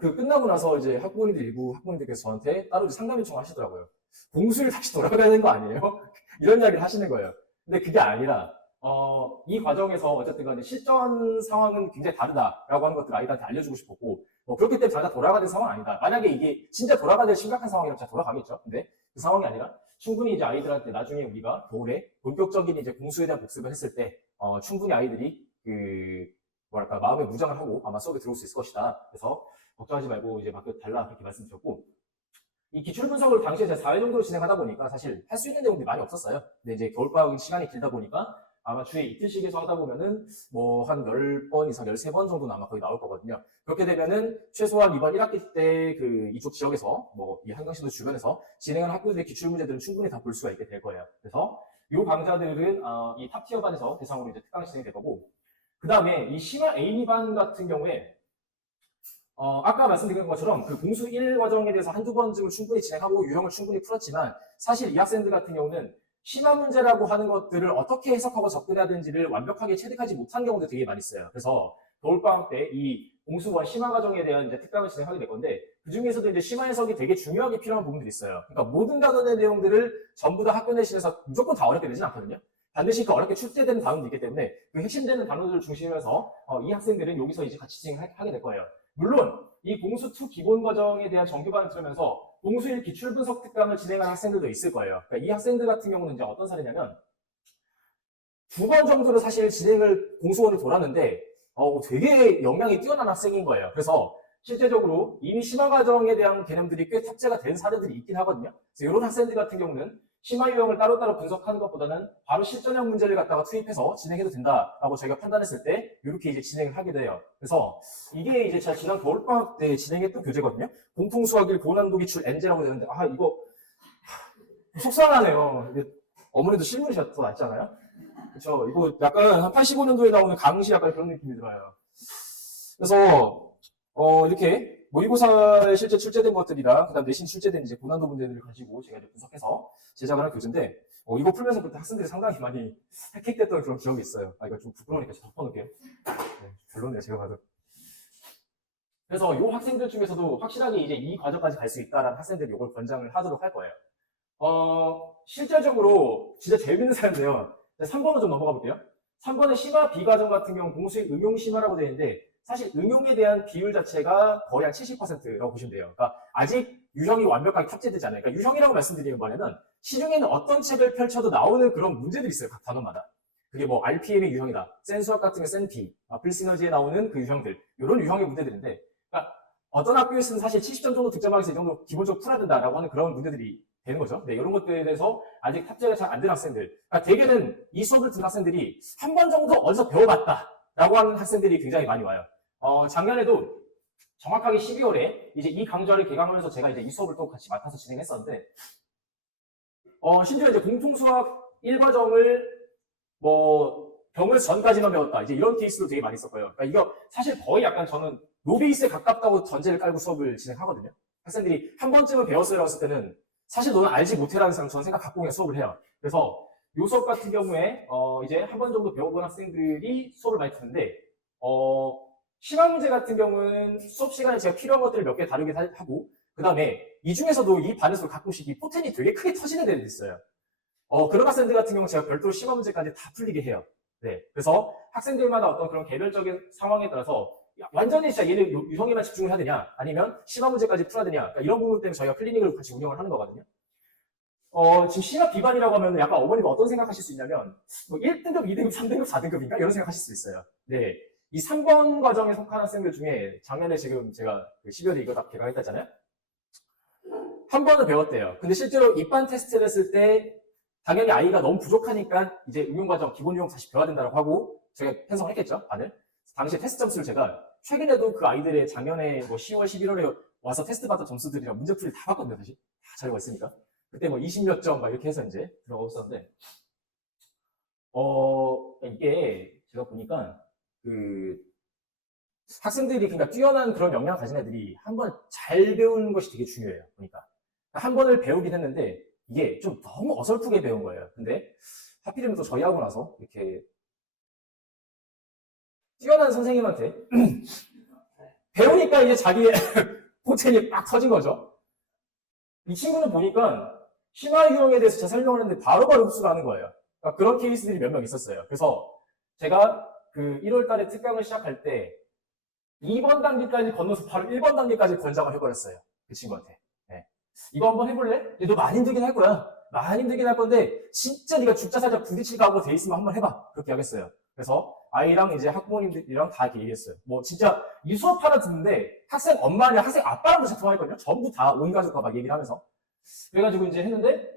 끝나고 나서 이제 일부 학부모님들께서 저한테 따로 상담 요청을 하시더라고요. 공수를 다시 돌아가는 거 아니에요? 이런 이야기를 하시는 거예요. 근데 그게 아니라, 이 과정에서 어쨌든 간에 실전 상황은 굉장히 다르다라고 하는 것들을 아이들한테 알려주고 싶었고, 그렇기 때문에 자기가 돌아가야 될 상황은 아니다. 만약에 이게 진짜 돌아가야 될 심각한 상황이라면 진짜 돌아가겠죠. 근데 그 상황이 아니라 충분히 이제 아이들한테 나중에 우리가 겨울에 본격적인 이제 공수에 대한 복습을 했을 때, 충분히 아이들이 마음의 무장을 하고 아마 수업에 들어올 수 있을 것이다. 그래서 걱정하지 말고 이제 맡겨 달라 그렇게 말씀드렸고, 이 기출 분석을 당시에 제가 4회 정도로 진행하다 보니까 사실 할 수 있는 내용들이 많이 없었어요. 근데 이제 겨울방학 시간이 길다 보니까 아마 주에 이틀씩에서 하다 보면은 뭐 한 10번 이상 13번 정도는 아마 거의 나올 거거든요. 그렇게 되면은 최소한 이번 1학기 때 이쪽 지역에서 뭐 이 한강시도 주변에서 진행하는 학교들의 기출 문제들은 충분히 다 볼 수가 있게 될 거예요. 그래서 이 강좌들은 이 탑티어 반에서 대상으로 이제 특강이 진행될 거고, 그 다음에 이 심화 A2 반 같은 경우에 아까 말씀드린 것처럼 그 공수 1 과정에 대해서 한두 번쯤을 충분히 진행하고 유형을 충분히 풀었지만, 사실 이 학생들 같은 경우는 심화 문제라고 하는 것들을 어떻게 해석하고 접근해야 되는지를 완벽하게 체득하지 못한 경우도 되게 많이 있어요. 그래서 겨울방학 때 이 공수 1 심화 과정에 대한 이제 특강을 진행하게 될 건데, 그 중에서도 이제 심화 해석이 되게 중요하게 필요한 부분들이 있어요. 그러니까 모든 단원의 내용들을 전부 다 학교 내신에서 무조건 다 어렵게 되진 않거든요. 반드시 그 어렵게 출제되는 단원도 있기 때문에 그 핵심되는 단원들을 중심으로 해서 이 학생들은 여기서 이제 같이 진행하게 될 거예요. 물론 이 공수 2 기본 과정에 대한 정규반을 들으면서 공수 1 기출 분석 특강을 진행하는 학생들도 있을 거예요. 그러니까 이 학생들 같은 경우는 이제 어떤 사례냐면, 2번 정도를 사실 진행을 공수원을 돌았는데 되게 역량이 뛰어난 학생인 거예요. 그래서 실제적으로 이미 심화 과정에 대한 개념들이 꽤 탑재가 된 사례들이 있긴 하거든요. 그래서 이런 학생들 같은 경우는 심화 유형을 따로따로 분석하는 것보다는 바로 실전형 문제를 갖다가 투입해서 진행해도 된다라고 저희가 판단했을 때 이렇게 이제 진행을 하게 돼요. 그래서 이게 이제 제가 지난 겨울방학 때 진행했던 교재거든요. 공통수학일 고난도 기출 N제라고 되는데 이거 속상하네요. 어머니도 실물이 더 낫잖아요. 그쵸? 이거 약간 한 85년도에 나오는 강시 약간 그런 느낌이 들어요. 그래서 이렇게 모의고사에 실제 출제된 것들이랑 그다음 내신 출제된 이제 고난도 문제들을 가지고 제가 이제 분석해서 제작을 한 교재인데 이거 풀면서 그때 학생들이 상당히 많이 헥헥댔던 그런 기억이 있어요. 이거 좀 부끄러우니까 제가 덮어놓을게요. 네, 별로네요, 제가 봐도. 그래서 이 학생들 중에서도 확실하게 이제 이 과정까지 갈 수 있다라는 학생들이 이걸 권장을 하도록 할 거예요. 실제적으로 진짜 재밌는 사례인데요. 3번으로 좀 넘어가 볼게요. 3번의 심화 비과정 같은 경우 공수의 응용 심화라고 되어 있는데 사실 응용에 대한 비율 자체가 거의 한 70%라고 보시면 돼요. 그러니까 아직 유형이 완벽하게 탑재되지 않아요. 그러니까 유형이라고 말씀드리는 바에는 시중에는 어떤 책을 펼쳐도 나오는 그런 문제들이 있어요. 각 단원마다. 그게 뭐 RPM의 유형이다. 센수학 같은 게 센피, 필시너지에 나오는 그 유형들. 이런 유형의 문제들인데 그러니까 어떤 학교에서는 사실 70점 정도 득점하기 위해서 이 정도 기본적으로 풀어야 된다라고 하는 그런 문제들이 되는 거죠. 네, 이런 것들에 대해서 아직 탑재가 잘 안 된 학생들. 그러니까 대개는 이 수업을 듣는 학생들이 한 번 정도 어디서 배워봤다라고 하는 학생들이 굉장히 많이 와요. 작년에도 정확하게 12월에 이제 이 강좌를 개강하면서 제가 이제 이 수업을 또 같이 맡아서 진행했었는데, 심지어 이제 공통수학 1과정을 병을 전까지만 배웠다. 이제 이런 케이스도 되게 많이 있었고요. 그러니까 이거 사실 거의 약간 저는 노베이스에 가깝다고 전제를 깔고 수업을 진행하거든요. 학생들이 한 번쯤은 배웠어요 했을 때는 사실 너는 알지 못해라는 저는 생각 갖고 그냥 수업을 해요. 그래서 이 수업 같은 경우에 이제 한 번 정도 배워본 학생들이 수업을 많이 듣는데 심화 문제 같은 경우는 수업 시간에 제가 필요한 것들을 몇 개 다루긴 하고 그 다음에 이 중에서도 이 반에서 가끔씩 이 포텐이 되게 크게 터지는 데도 있어요. 그런 학생들 같은 경우는 제가 별도로 심화 문제까지 다 풀리게 해요. 네. 그래서 학생들마다 어떤 그런 개별적인 상황에 따라서 완전히 진짜 얘는 유형에만 집중을 해야 되냐 아니면 심화 문제까지 풀어야 되냐 그러니까 이런 부분 때문에 저희가 클리닉을 같이 운영을 하는 거거든요. 지금 심화 비반이라고 하면 약간 어머니가 어떤 생각하실 수 있냐면 1등급, 2등급, 3등급, 4등급인가? 이런 생각하실 수 있어요. 네. 이 3번 과정에 속한 학생들 중에 작년에 지금 제가 12월에 이거 다 개강했다잖아요. 한 번은 배웠대요. 근데 실제로 입반 테스트를 했을 때 당연히 아이가 너무 부족하니까 이제 응용과정 기본 유형 다시 배워야 된다고 하고 저희가 편성을 했겠죠, 반을. 당시에 테스트 점수를 제가 최근에도 그 아이들의 작년에 10월, 11월에 와서 테스트 받은 점수들이랑 문제풀이 다 봤거든요, 사실. 다 자료가 있으니까. 그때 20몇 점 막 이렇게 해서 이제 들어가고 있었는데, 이게 제가 보니까 학생들이 그러니까 뛰어난 그런 역량을 가진 애들이 한번 잘 배우는 것이 되게 중요해요, 보니까. 한 번을 배우긴 했는데, 이게 좀 너무 어설프게 배운 거예요. 근데 하필이면 또 저희 하고 나서 이렇게 뛰어난 선생님한테 배우니까 이제 자기의 포텐이 막 터진 거죠. 이 친구는 보니까 심화 유형에 대해서 제가 설명을 했는데 바로바로 흡수를 하는 거예요. 그러니까 그런 케이스들이 몇 명 있었어요. 그래서 제가 1월 달에 특강을 시작할 때 2번 단계까지 건너서 바로 1번 단계까지 권장을 해버렸어요. 그 친구한테. 네. 이거 한번 해볼래? 너 많이 힘들긴 할 거야. 많이 힘들긴 할 건데 진짜 네가 죽자 살짝 부딪힐 각오로 돼 있으면 한번 해봐. 그렇게 하겠어요. 그래서 아이랑 이제 학부모님들이랑 다 이렇게 얘기했어요. 진짜 이 수업 하나 듣는데 학생 엄마랑 학생 아빠랑도 다 통화했거든요. 전부 다 온 가족과 막 얘기를 하면서. 그래가지고 이제 했는데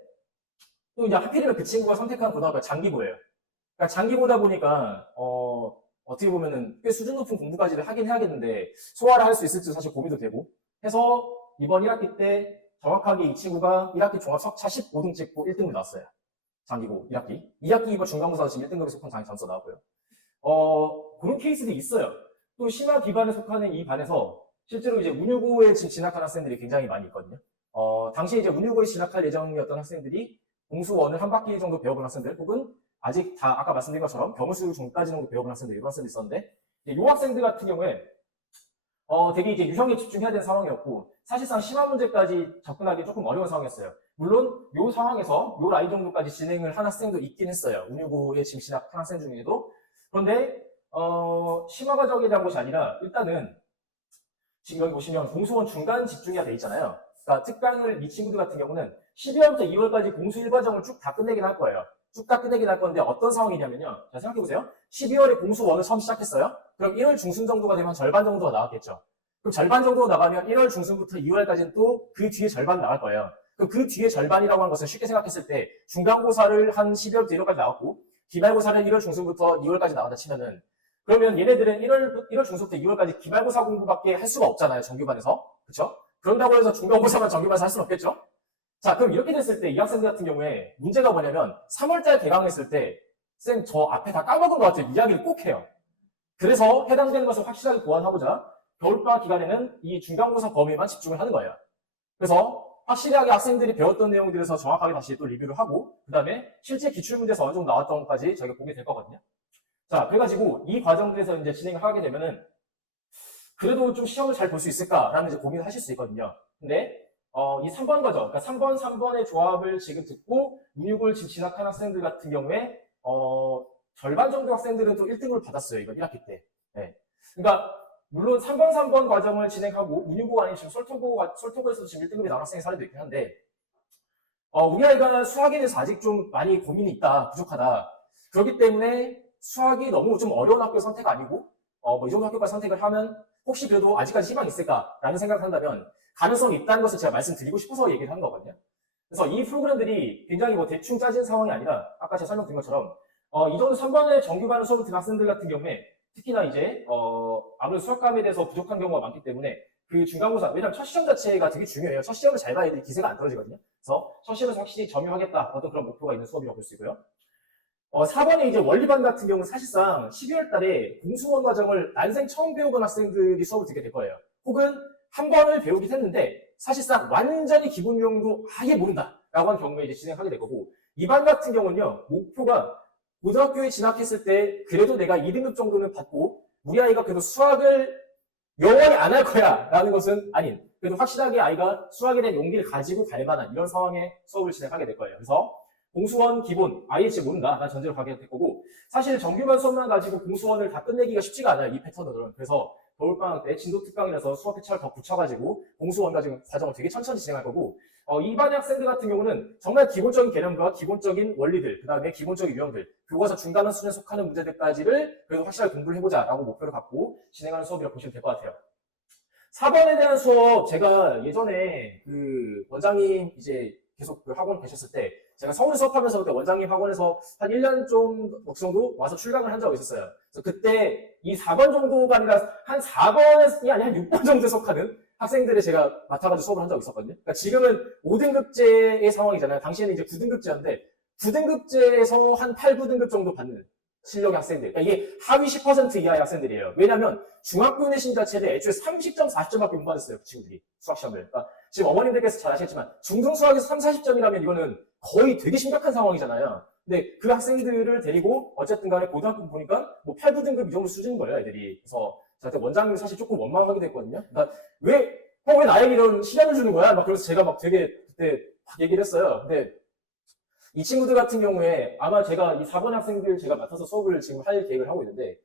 또 이제 하필이면 그 친구가 선택한 고등학교가 장기고예요. 그러니까 장기보다 보니까 어떻게 보면은 꽤 수준 높은 공부까지를 하긴 해야겠는데 소화를 할 수 있을지 사실 고민도 되고 해서 이번 1학기 때 정확하게 이 친구가 1학기 종합 석차 15등 찍고 1등급 나왔어요. 장기고 1학기. 2학기 이번 중간고사 지금 1등급에 속한 장기 점수 나왔고요. 그런 케이스들이 있어요. 또 심화 비반에 속하는 이 반에서 실제로 이제 운유고에 지금 진학한 학생들이 굉장히 많이 있거든요. 당시에 이제 운유고에 진학할 예정이었던 학생들이 공수원을 한 바퀴 정도 배워본 학생들 혹은 아직 다 아까 말씀드린 것처럼 병수 중까지 정도 배워본 학생들 이런 학생들이 있었는데 이 학생들 같은 경우에 되게 이제 유형에 집중해야 되는 상황이었고 사실상 심화 문제까지 접근하기 조금 어려운 상황이었어요. 물론 이 상황에서 이 라인 정도까지 진행을 한 학생도 있긴 했어요. 운유고에 지금 진학한 학생 중에도. 그런데 심화 과정에 대한 것이 아니라 일단은 지금 여기 보시면 공수원 중간 집중이가 돼 있잖아요. 그러니까 특강을 이 친구들 같은 경우는 12월부터 2월까지 공수 1과정을 쭉 다 끝내긴 할 거예요. 쭉 다 끝내긴 할 건데 어떤 상황이냐면요. 자, 생각해보세요. 12월에 공수 1을 처음 시작했어요. 그럼 1월 중순 정도가 되면 절반 정도가 나왔겠죠. 그럼 절반 정도 나가면 1월 중순부터 2월까지는 또 그 뒤에 절반 나갈 거예요. 그럼 그 뒤에 절반이라고 하는 것은 쉽게 생각했을 때 중간고사를 한 12월부터 1월까지 나왔고 기말고사를 1월 중순부터 2월까지 나왔다 치면은 그러면 얘네들은 1월 중순부터 2월까지 기말고사 공부밖에 할 수가 없잖아요. 정규반에서. 그렇죠? 그런다고 해서 중간고사만 정규반에서 할 수는 없겠죠? 자, 그럼 이렇게 됐을 때 이 학생들 같은 경우에 문제가 뭐냐면 3월달 개강했을 때 쌤 저 앞에 다 까먹은 것 같아요. 이야기를 꼭 해요. 그래서 해당되는 것을 확실하게 보완하고자 겨울방학 기간에는 이 중간고사 범위만 집중을 하는 거예요. 그래서 확실하게 학생들이 배웠던 내용들에서 정확하게 다시 또 리뷰를 하고 그 다음에 실제 기출문제에서 어느 정도 나왔던 것까지 저희가 보게 될 거거든요. 자, 그래가지고 이 과정들에서 이제 진행을 하게 되면은 그래도 좀 시험을 잘 볼 수 있을까라는 이제 고민을 하실 수 있거든요. 근데 이 3번 과정, 그러니까 3번의 조합을 지금 듣고 운육을 지금 진학한 학생들 같은 경우에 절반 정도 학생들은 또 1등을 받았어요. 이건 1학기 때. 네. 그러니까 물론 3번 과정을 진행하고 운유고 아닌 지금 솔토고에서도 지금 1등급이 나온 학생의 사례도 있긴 한데 우리 아이가 수학에 대해서 아직 좀 많이 고민이 있다, 부족하다. 그렇기 때문에 수학이 너무 좀 어려운 학교 선택 아니고 이 정도 학교까지 선택을 하면 혹시 그래도 아직까지 희망이 있을까라는 생각을 한다면 가능성이 있다는 것을 제가 말씀드리고 싶어서 얘기를 한 거거든요. 그래서 이 프로그램들이 굉장히 뭐 대충 짜진 상황이 아니라 아까 제가 설명드린 것처럼 이 정도 3번의 정규반을 수업을 듣는 학생들 같은 경우에 특히나 이제 아무래도 수학감에 대해서 부족한 경우가 많기 때문에 그 중간고사, 왜냐면 첫 시험 자체가 되게 중요해요. 첫 시험을 잘 봐야 애들이 기세가 안 떨어지거든요. 그래서 첫 시험에서 확실히 점유하겠다 어떤 그런 목표가 있는 수업이라고 볼 수 있고요. 4번에 이제 원리반 같은 경우는 사실상 12월 달에 공수원 과정을 난생 처음 배워본 학생들이 수업을 듣게 될 거예요. 혹은 한 번을 배우긴 했는데 사실상 완전히 기본 용도 아예 모른다라고 하는 경우에 이제 진행하게 될 거고, 이 반 같은 경우는요, 목표가 고등학교에 진학했을 때 그래도 내가 2등급 정도는 받고 우리 아이가 그래도 수학을 영원히 안 할 거야 라는 것은 아닌, 그래도 확실하게 아이가 수학에 대한 용기를 가지고 갈 만한 이런 상황의 수업을 진행하게 될 거예요. 그래서 공수원 기본 아예 진짜 모른다 라는 전제로 가게 될 거고, 사실 정규반 수업만 가지고 공수원을 다 끝내기가 쉽지가 않아요, 이 패턴들은. 그래서 겨울방학 때 진도 특강이라서 수업 회차를 더 붙여가지고 공수원 가지고 과정을 되게 천천히 진행할 거고, 이 반의 학생들 같은 경우는 정말 기본적인 개념과 기본적인 원리들, 그 다음에 기본적인 유형들, 교과서 중간원 수준에 속하는 문제들까지를 그래도 확실하게 공부를 해보자라고 목표를 갖고 진행하는 수업이라고 보시면 될 것 같아요. 4번에 대한 수업, 제가 예전에 그 원장님 이제 계속 그 학원 계셨을 때 제가 서울 수업하면서 그때 원장님 학원에서 한 1년 좀 정도 와서 출강을 한 적이 있었어요. 그래서 그때 이 4번 정도가 아니라 한 4번이 아니라 한 6번 정도에 속하는 학생들을 제가 맡아가지고 수업을 한 적이 있었거든요. 그러니까 지금은 5등급제의 상황이잖아요. 당시에는 이제 9등급제였는데 9등급제에서 한 8, 9등급 정도 받는 실력의 학생들. 그러니까 이게 하위 10% 이하의 학생들이에요. 왜냐하면 중학교 내신 자체를 애초에 30점, 40점밖에 못 받았어요. 그 친구들이 수학시험을. 그러니까 지금 어머님들께서 잘 아시겠지만 중등수학에서 3, 40점이라면 이거는 거의 되게 심각한 상황이잖아요. 근데 그 학생들을 데리고 어쨌든 간에 고등학교 보니까 뭐 8, 9등급 이 정도 수준인 거예요, 애들이. 그래서 저한테 원장님이 사실 조금 원망하게 됐거든요. 그러니까 왜 나에게 이런 시련을 주는 거야? 막 그래서 제가 막 되게 그때 막 얘기를 했어요. 근데 이 친구들 같은 경우에 아마 제가 이 4번 학생들 제가 맡아서 수업을 지금 할 계획을 하고 있는데,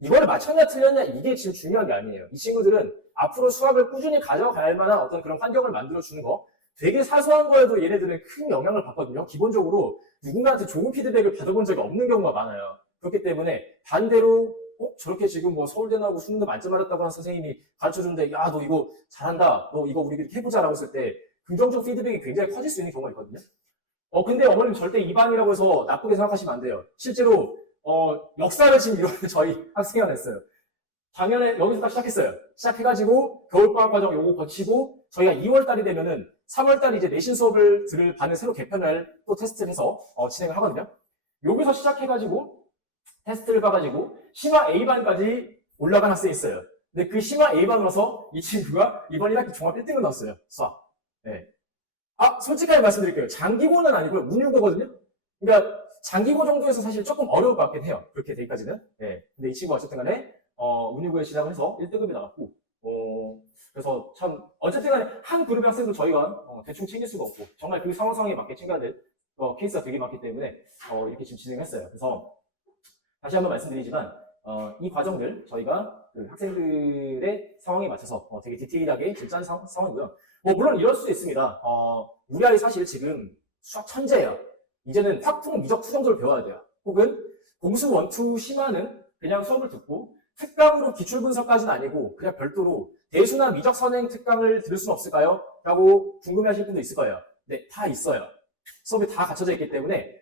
이거를 맞췄냐 틀렸냐 이게 지금 중요한 게 아니에요. 이 친구들은 앞으로 수학을 꾸준히 가져갈 만한 어떤 그런 환경을 만들어주는 거, 되게 사소한 거에도 얘네들은 큰 영향을 받거든요. 기본적으로 누군가한테 좋은 피드백을 받아본 적이 없는 경우가 많아요. 그렇기 때문에 반대로 저렇게 지금 뭐 서울대 나오고 수능도 만점 받았다고 하는 선생님이 가르쳐주는데 야 너 이거 잘한다, 너 이거 우리 이렇게 해보자 라고 했을 때 긍정적 피드백이 굉장히 커질 수 있는 경우가 있거든요. 근데 어머님 절대 이 반이라고 해서 나쁘게 생각하시면 안 돼요. 실제로 역사를 지금 이번에 저희 학생이 하나 했어요. 작년에 여기서 딱 시작했어요. 시작해가지고 겨울방학 과정 요거 거치고 저희가 2월달이 되면은 3월달 이제 내신 수업을 들을 반을 새로 개편을 또 테스트를 해서 진행을 하거든요. 여기서 시작해가지고 테스트를 봐가지고 심화 A반까지 올라간 학생이 있어요. 근데 그 심화 A반으로서 이 친구가 이번 1학기 종합 1등을 나왔어요. 수학. 네. 솔직하게 말씀드릴게요. 장기고는 아니고요. 운율고거든요. 그러니까 장기고 정도에서 사실 조금 어려울 것 같긴 해요. 그렇게 되기까지는. 네. 근데 이 친구가 어쨌든 간에 운율고에 시작을 해서 1등급이 나왔고, 그래서 참 어쨌든 간에 한 그룹의 학생도 저희가 대충 챙길 수가 없고 정말 그 상황에 맞게 챙겨야 될 케이스가 되게 많기 때문에 이렇게 지금 진행했어요. 그래서 다시 한번 말씀드리지만 이 과정들 저희가 그 학생들의 상황에 맞춰서 되게 디테일하게 짠 상황이고요. 물론 이럴 수도 있습니다. 우리 아이 사실 지금 수학 천재예요. 이제는 확통 미적 투 정도를 배워야 돼요. 혹은 공수 원투 심화는 그냥 수업을 듣고 특강으로 기출분석까지는 아니고 그냥 별도로 대수나 미적 선행 특강을 들을 수는 없을까요? 라고 궁금해하실 분도 있을 거예요. 네, 다 있어요. 수업이 다 갖춰져 있기 때문에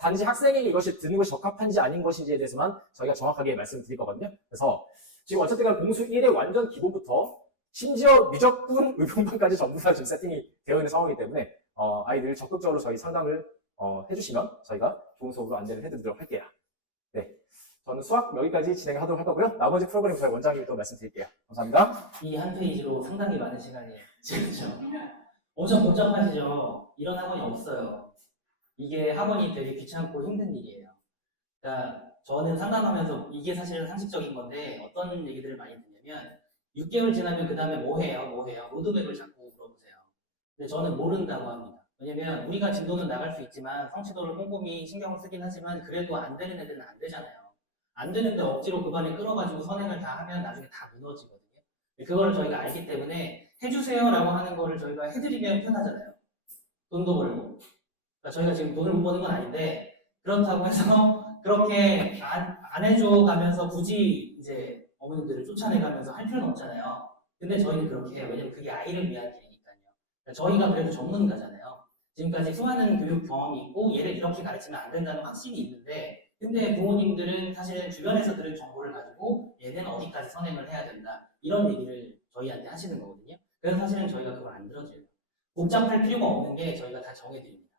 단지 학생에게 이것이 듣는 것이 적합한지 아닌 것인지에 대해서만 저희가 정확하게 말씀드릴 거거든요. 그래서 지금 어쨌든 간 공수 1의 완전 기본부터 심지어 미적분, 의문반까지 전부 다 지금 세팅이 되어 있는 상황이기 때문에 아이들 적극적으로 저희 상담을 해주시면 저희가 좋은 수업으로 안내를 해드리도록 할게요. 네, 저는 수학 여기까지 진행하도록 할 거고요. 나머지 프로그램 저희 원장님이 또 말씀드릴게요. 감사합니다. 이 한 페이지로 상당히 많은 시간이 지금죠. 엄청 복잡하시죠? 이런 학원이 없어요. 이게 학원이 되게 귀찮고 힘든 일이에요. 그러니까 저는 상담하면서 이게 사실은 상식적인 건데 어떤 얘기들을 많이 듣냐면 6개월 지나면 그 다음에 뭐 해요? 뭐 해요? 로드맵을 자꾸 물어보세요. 근데 저는 모른다고 합니다. 왜냐면 우리가 진도는 나갈 수 있지만 성취도를 꼼꼼히 신경을 쓰긴 하지만 그래도 안 되는 애들은 안 되잖아요. 안 되는데 억지로 그 반에 끌어가지고 선행을 다 하면 나중에 다 무너지거든요. 그거를 저희가 알기 때문에 해주세요라고 하는 거를 저희가 해드리면 편하잖아요. 돈도 벌고. 그러니까 저희가 지금 돈을 못 버는 건 아닌데 그렇다고 해서 그렇게 안 해줘 가면서 굳이 이제 어머님들을 쫓아내가면서 할 필요는 없잖아요. 근데 저희는 그렇게 해요. 왜냐면 그게 아이를 위한 길이니까요. 그러니까 저희가 그래도 전문가잖아요. 지금까지 수많은 교육 경험이 있고 얘를 이렇게 가르치면 안 된다는 확신이 있는데 근데 부모님들은 사실은 주변에서 들은 정보를 가지고 얘는 어디까지 선행을 해야 된다 이런 얘기를 저희한테 하시는 거거든요. 그래서 사실은 저희가 그걸 안 들어줘요. 복잡할 필요가 없는 게 저희가 다 정해드립니다.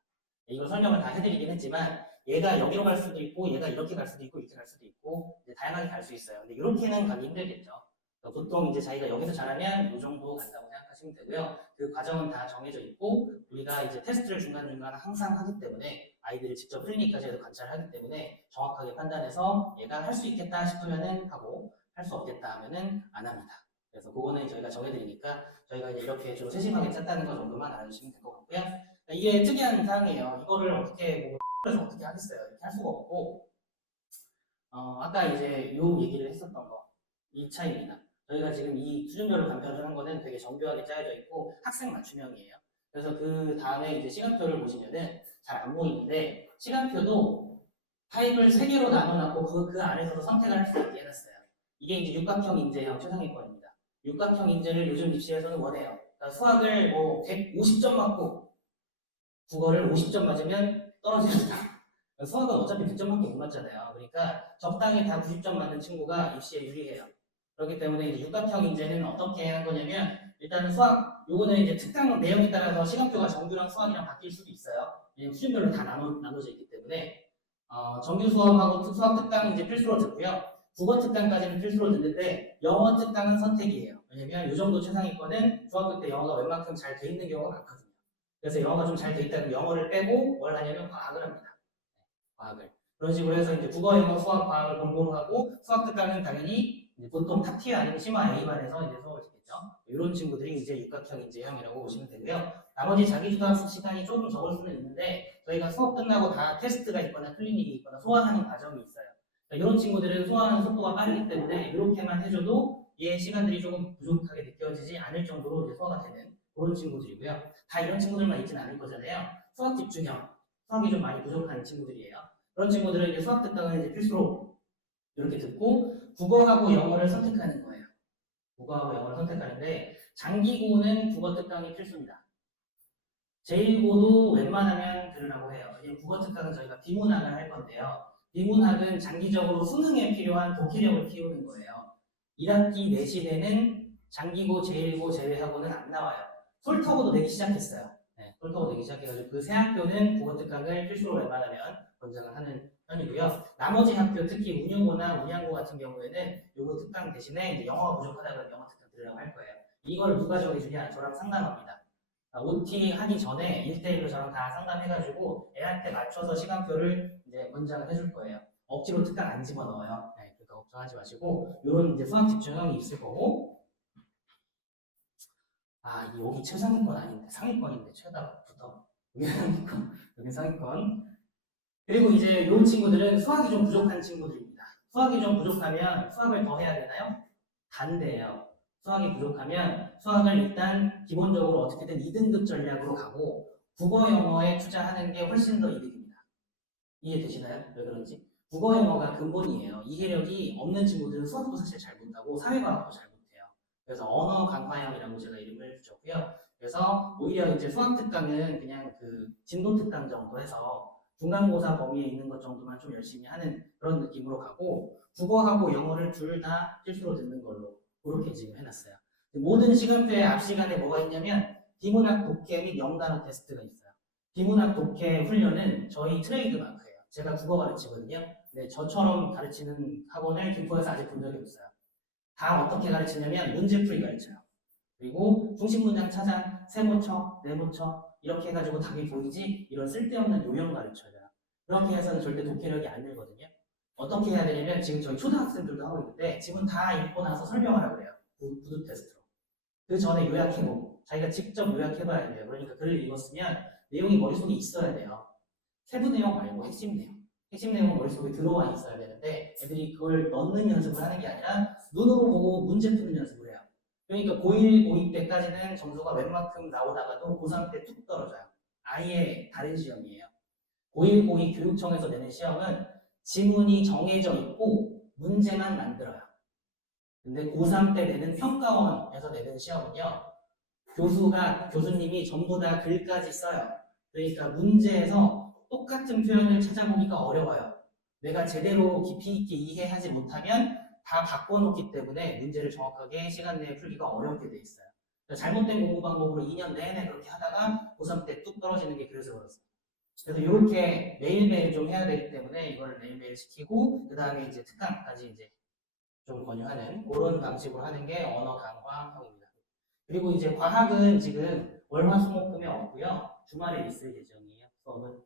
이걸 설명을 다 해드리긴 했지만 얘가 여기로 갈 수도 있고 얘가 이렇게 갈 수도 있고 이렇게 갈 수도 있고 이제 다양하게 갈 수 있어요. 근데 이렇게는 가기 힘들겠죠. 그러니까 보통 이제 자기가 여기서 잘하면 이 정도 간다고 생각하시면 되고요. 그 과정은 다 정해져 있고 우리가 이제 테스트를 중간중간 항상 하기 때문에 아이들을 직접 클리닉까지 해서 관찰하기 때문에 정확하게 판단해서 얘가 할 수 있겠다 싶으면은 하고 할 수 없겠다 하면은 안 합니다. 그래서 그거는 저희가 정해드리니까 저희가 이제 이렇게 좀 세심하게 짰다는 거 정도만 알아주시면 될 것 같고요. 이게 특이한 사항이에요. 이거를 어떻게 뭐 그래서 어떻게 하겠어요? 이렇게 할 수가 없고 아까 이제 요 얘기를 했었던 거 이 차이입니다. 저희가 지금 이 수준별로 간편을 한 거는 되게 정교하게 짜여져 있고 학생 맞춤형이에요. 그래서 그 다음에 이제 시간표를 보시면은 잘 안 보이는데 시간표도 타입을 3개로 나눠놨고 그 안에서도 선택을 할 수 있게 해놨어요. 이게 이제 육각형 인재형 최상위권입니다. 육각형 인재를 요즘 입시에서는 원해요. 그러니까 수학을 뭐 150점 맞고 국어를 50점 맞으면 떨어집니다. 수학은 어차피 100점밖에 못 맞잖아요. 그러니까 적당히 다 90점 맞는 친구가 입시에 유리해요. 그렇기 때문에 이제 육각형 인재는 어떻게 한 거냐면 일단은 수학 요거는 이제 특강 내용에 따라서 시간표가 정규랑 수학이랑 바뀔 수도 있어요. 수준별로 다 나눠져 있기 때문에 정규 수업하고 수학 특강 이제 필수로 듣고요. 국어 특강까지는 필수로 듣는데 영어 특강은 선택이에요. 왜냐면 요 정도 최상위권은 중학교 때 영어가 웬만큼 잘 돼 있는 경우가 많거든요. 그래서 영어가 좀 잘 돼 있다면 영어를 빼고 뭘 하냐면 과학을 합니다. 과학을. 그런 식으로 해서 이제 국어, 영어, 수학, 과학을 골고루 하고 수학 특강은 당연히 이제 보통 탑티어 아니면 심화 A반에서 이제 수업을 듣겠죠. 이런 친구들이 이제 육각형 인재형이라고 보시면 되고요. 나머지 자기주도 학습 시간이 조금 적을 수는 있는데 저희가 수업 끝나고 다 테스트가 있거나 클리닉이 있거나 소화하는 과정이 있어요. 그러니까 이런 친구들은 소화하는 속도가 빠르기 때문에 이렇게만 해줘도 얘 시간들이 조금 부족하게 느껴지지 않을 정도로 이제 소화가 되는 그런 친구들이고요. 다 이런 친구들만 있지는 않을 거잖아요. 수학 집중형, 수학이 좀 많이 부족한 친구들이에요. 그런 친구들은 이제 수학 특강을 이제 필수로 이렇게 듣고 국어하고 영어를 선택하는 거예요. 국어하고 영어를 선택하는데 장기고는 국어 특강이 필수입니다. 제1고도 웬만하면 들으라고 해요. 국어 특강은 저희가 비문학을 할 건데요. 비문학은 장기적으로 수능에 필요한 독해력을 키우는 거예요. 1학기 내신에는 장기고, 제1고 제외하고는 안 나와요. 솔터고도 내기 시작했어요. 네, 솔터고 내기 시작해가지고 그 세 학교는 국어 특강을 필수로 웬만하면 권장을 하는 편이고요. 나머지 학교, 특히 운영고나 운양고 같은 경우에는 요거 특강 대신에 이제 영어가 부족하다면 영어 특강 들으라고 할 거예요. 이걸 누가 정해주냐? 저랑 상담합니다. OT 하기 전에 1대1로 저랑 다 상담해가지고 애한테 맞춰서 시간표를 이제 권장을 해줄 거예요. 억지로 특강 안 집어넣어요. 네, 그러니까 걱정하지 마시고 요런 이제 수학 집중형이 있을 거고 여기 최상위권 아닌데 상위권인데 최다부터 여기 상위권 여기 상위권 그리고 이제 요 친구들은 수학이 좀 부족한 친구들입니다. 수학이 좀 부족하면 수학을 더 해야 되나요? 반대예요. 수학이 부족하면 수학을 일단 기본적으로 어떻게든 2등급 전략으로 가고 국어 영어에 투자하는 게 훨씬 더 이득입니다. 이해되시나요? 왜 그런지? 국어 영어가 근본이에요. 이해력이 없는 친구들은 수학도 사실 잘 못하고 사회과학도 잘 못해요. 그래서 언어 강화형이라고 제가 이름을 붙였고요. 그래서 오히려 이제 수학 특강은 그냥 그 진도 특강 정도 해서 중간고사 범위에 있는 것 정도만 좀 열심히 하는 그런 느낌으로 가고, 국어하고 영어를 둘 다 필수로 듣는 걸로 그렇게 지금 해놨어요. 모든 시간표의 앞 시간에 뭐가 있냐면 비문학 독해 및 영단어 테스트가 있어요. 비문학 독해 훈련은 저희 트레이드 마크예요. 제가 국어 가르치거든요. 근데 저처럼 가르치는 학원을 김포에서 아직 본 적이 없어요. 다 어떻게 가르치냐면 문제풀이 가르쳐요. 그리고 중심 문장 찾아, 세모쳐, 네모쳐 이렇게 해가지고 답이 보이지 이런 쓸데없는 요령 가르쳐줘요. 그렇게 해서는 절대 독해력이 안 늘거든요. 어떻게 해야 되냐면 지금 저희 초등학생들도 하고 있는데 지금 다 읽고 나서 설명하라고 그래요. 구두 테스트로. 그 전에 요약해보고 자기가 직접 요약해봐야 돼요. 그러니까 글을 읽었으면 내용이 머릿속에 있어야 돼요. 세부 내용 말고 핵심 내용. 핵심 내용은 머릿속에 들어와 있어야 되는데 애들이 그걸 넣는 연습을 하는 게 아니라 눈으로 보고 문제 푸는 연습을 해요. 그러니까 고1, 고2 때까지는 점수가 웬만큼 나오다가도 고3 때 툭 떨어져요. 아예 다른 시험이에요. 고1, 고2 교육청에서 내는 시험은 지문이 정해져 있고 문제만 만들어요. 근데 고3 때 내는 평가원에서 내는 시험은요, 교수님이 전부 다 글까지 써요. 그러니까 문제에서 똑같은 표현을 찾아보기가 어려워요. 내가 제대로 깊이 있게 이해하지 못하면 다 바꿔놓기 때문에 문제를 정확하게 시간 내에 풀기가 어렵게 돼 있어요. 그러니까 잘못된 공부 방법으로 2년 내내 그렇게 하다가 고3 때 뚝 떨어지는 게 그래서 그렇습니다. 그래서 이렇게 매일매일 좀 해야 되기 때문에 이걸 매일매일 시키고, 그 다음에 이제 특강까지 이제 좀 권유하는 그런 방식으로 하는 게 언어 강화형입니다. 그리고 이제 과학은 지금 월화수목금에 없고요. 주말에 있을 예정이에요. 수업은.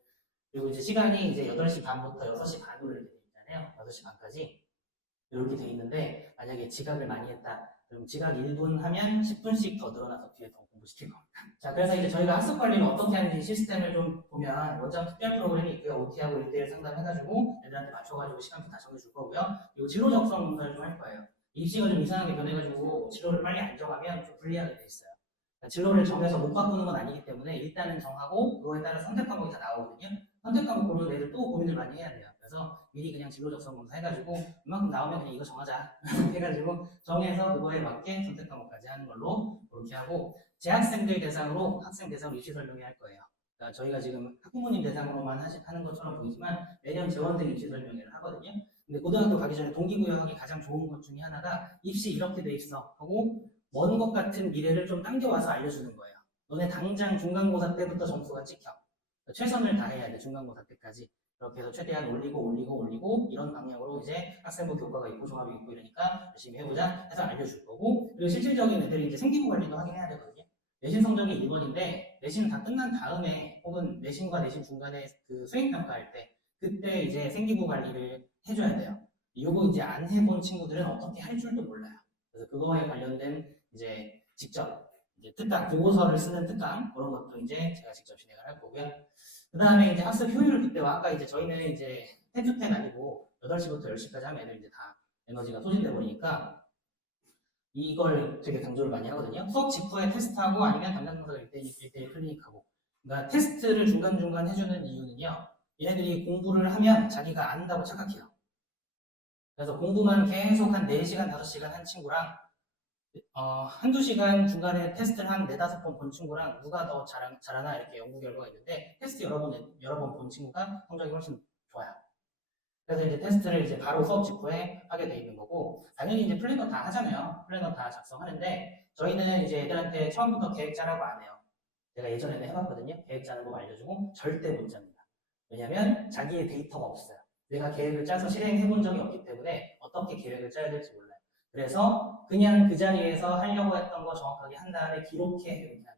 그리고 이제 시간이 이제 8시 반부터 6시 반으로 이렇게 돼 있잖아요. 6시 반까지. 이렇게 돼 있는데 만약에 지각을 많이 했다. 그럼 지각 1분 하면 10분씩 더 늘어나서 뒤에 더 공부시킬 겁니다. 자, 그래서 이제 저희가 학습 관리를 어떻게 하는지 시스템을 좀 보면 원장 특별 프로그램이 있고요. OT하고 1대1 상담해가지고 애들한테 맞춰가지고 시간표 다 정해줄 거고요. 그리고 진로 적성 검사를 좀 할 거예요. 입시가 좀 이상하게 변해가지고 진로를 빨리 안 정하면 좀 불리하게 돼 있어요. 그러니까 진로를 정해서 못 바꾸는 건 아니기 때문에 일단은 정하고 그거에 따라 선택 과목이 다 나오거든요. 선택 과목 고르는 애들 또 고민을 많이 해야 돼요. 그래서 미리 그냥 진로 적성 검사 해가지고 이만큼 나오면 그냥 이거 정하자 해가지고 정해서 그거에 맞게 선택 과목까지 하는 걸로 그렇게 하고, 재학생들 대상으로 학생 대상으로 입시 설명회 할 거예요. 그러니까 저희가 지금 학부모님 대상으로만 하는 것처럼 보이지만 매년 재원생 입시 설명회를 하거든요. 근데 고등학교 가기 전에 동기부여하기 가장 좋은 것 중에 하나가 입시 이렇게 돼 있어 하고 먼 것 같은 미래를 좀 당겨와서 알려주는 거예요. 너네 당장 중간고사 때부터 점수가 찍혀. 최선을 다해야 돼, 중간고사 때까지. 그렇게 해서 최대한 올리고 이런 방향으로 이제 학생부 교과가 있고 종합이 있고 이러니까 열심히 해보자 해서 알려줄 거고, 그리고 실질적인 애들이 이제 생기부 관리도 하긴 해야 되거든요. 내신 성적이 1번인데 내신은 다 끝난 다음에 혹은 내신과 내신 중간에 그 수행평가할 때 그때 이제 생기부 관리를 해줘야 돼요. 이거 이제 안 해본 친구들은 어떻게 할 줄도 몰라요. 그래서 그거에 관련된 이제 직접 이제 특강, 보고서를 쓰는 특강 그런 것도 이제 제가 직접 진행을 할 거고요. 그 다음에 이제 학습 효율 그때와 아까 이제 저희는 이제 10to 10 아니고 8시부터 10시까지 하면 애들 이제 다 에너지가 소진돼 버리니까 이걸 되게 강조를 많이 하거든요. 수업 직후에 테스트하고 아니면 담당 강사가 1대1 클리닉하고. 그러니까 테스트를 중간중간 해주는 이유는요. 얘네들이 공부를 하면 자기가 안다고 착각해요. 그래서 공부만 계속 한 4시간, 5시간 한 친구랑 한두 시간 중간에 테스트를 한 4-5번 본 친구랑 누가 더 잘하나 이렇게 연구 결과가 있는데 테스트 여러 번 본 친구가 성적이 훨씬 좋아요. 그래서 이제 테스트를 이제 바로 수업 직후에 하게 돼 있는 거고, 당연히 이제 플래너 다 하잖아요. 플래너 다 작성하는데 저희는 이제 애들한테 처음부터 계획 짜라고 안 해요. 제가 예전에는 해봤거든요. 계획 짜는 법 알려주고 절대 못 짭니다. 왜냐면 자기의 데이터가 없어요. 내가 계획을 짜서 실행해 본 적이 없기 때문에 어떻게 계획을 짜야 될지 몰라요. 그래서 그냥 그 자리에서 하려고 했던 거 정확하게 한 다음에 기록해 이렇게 합니다.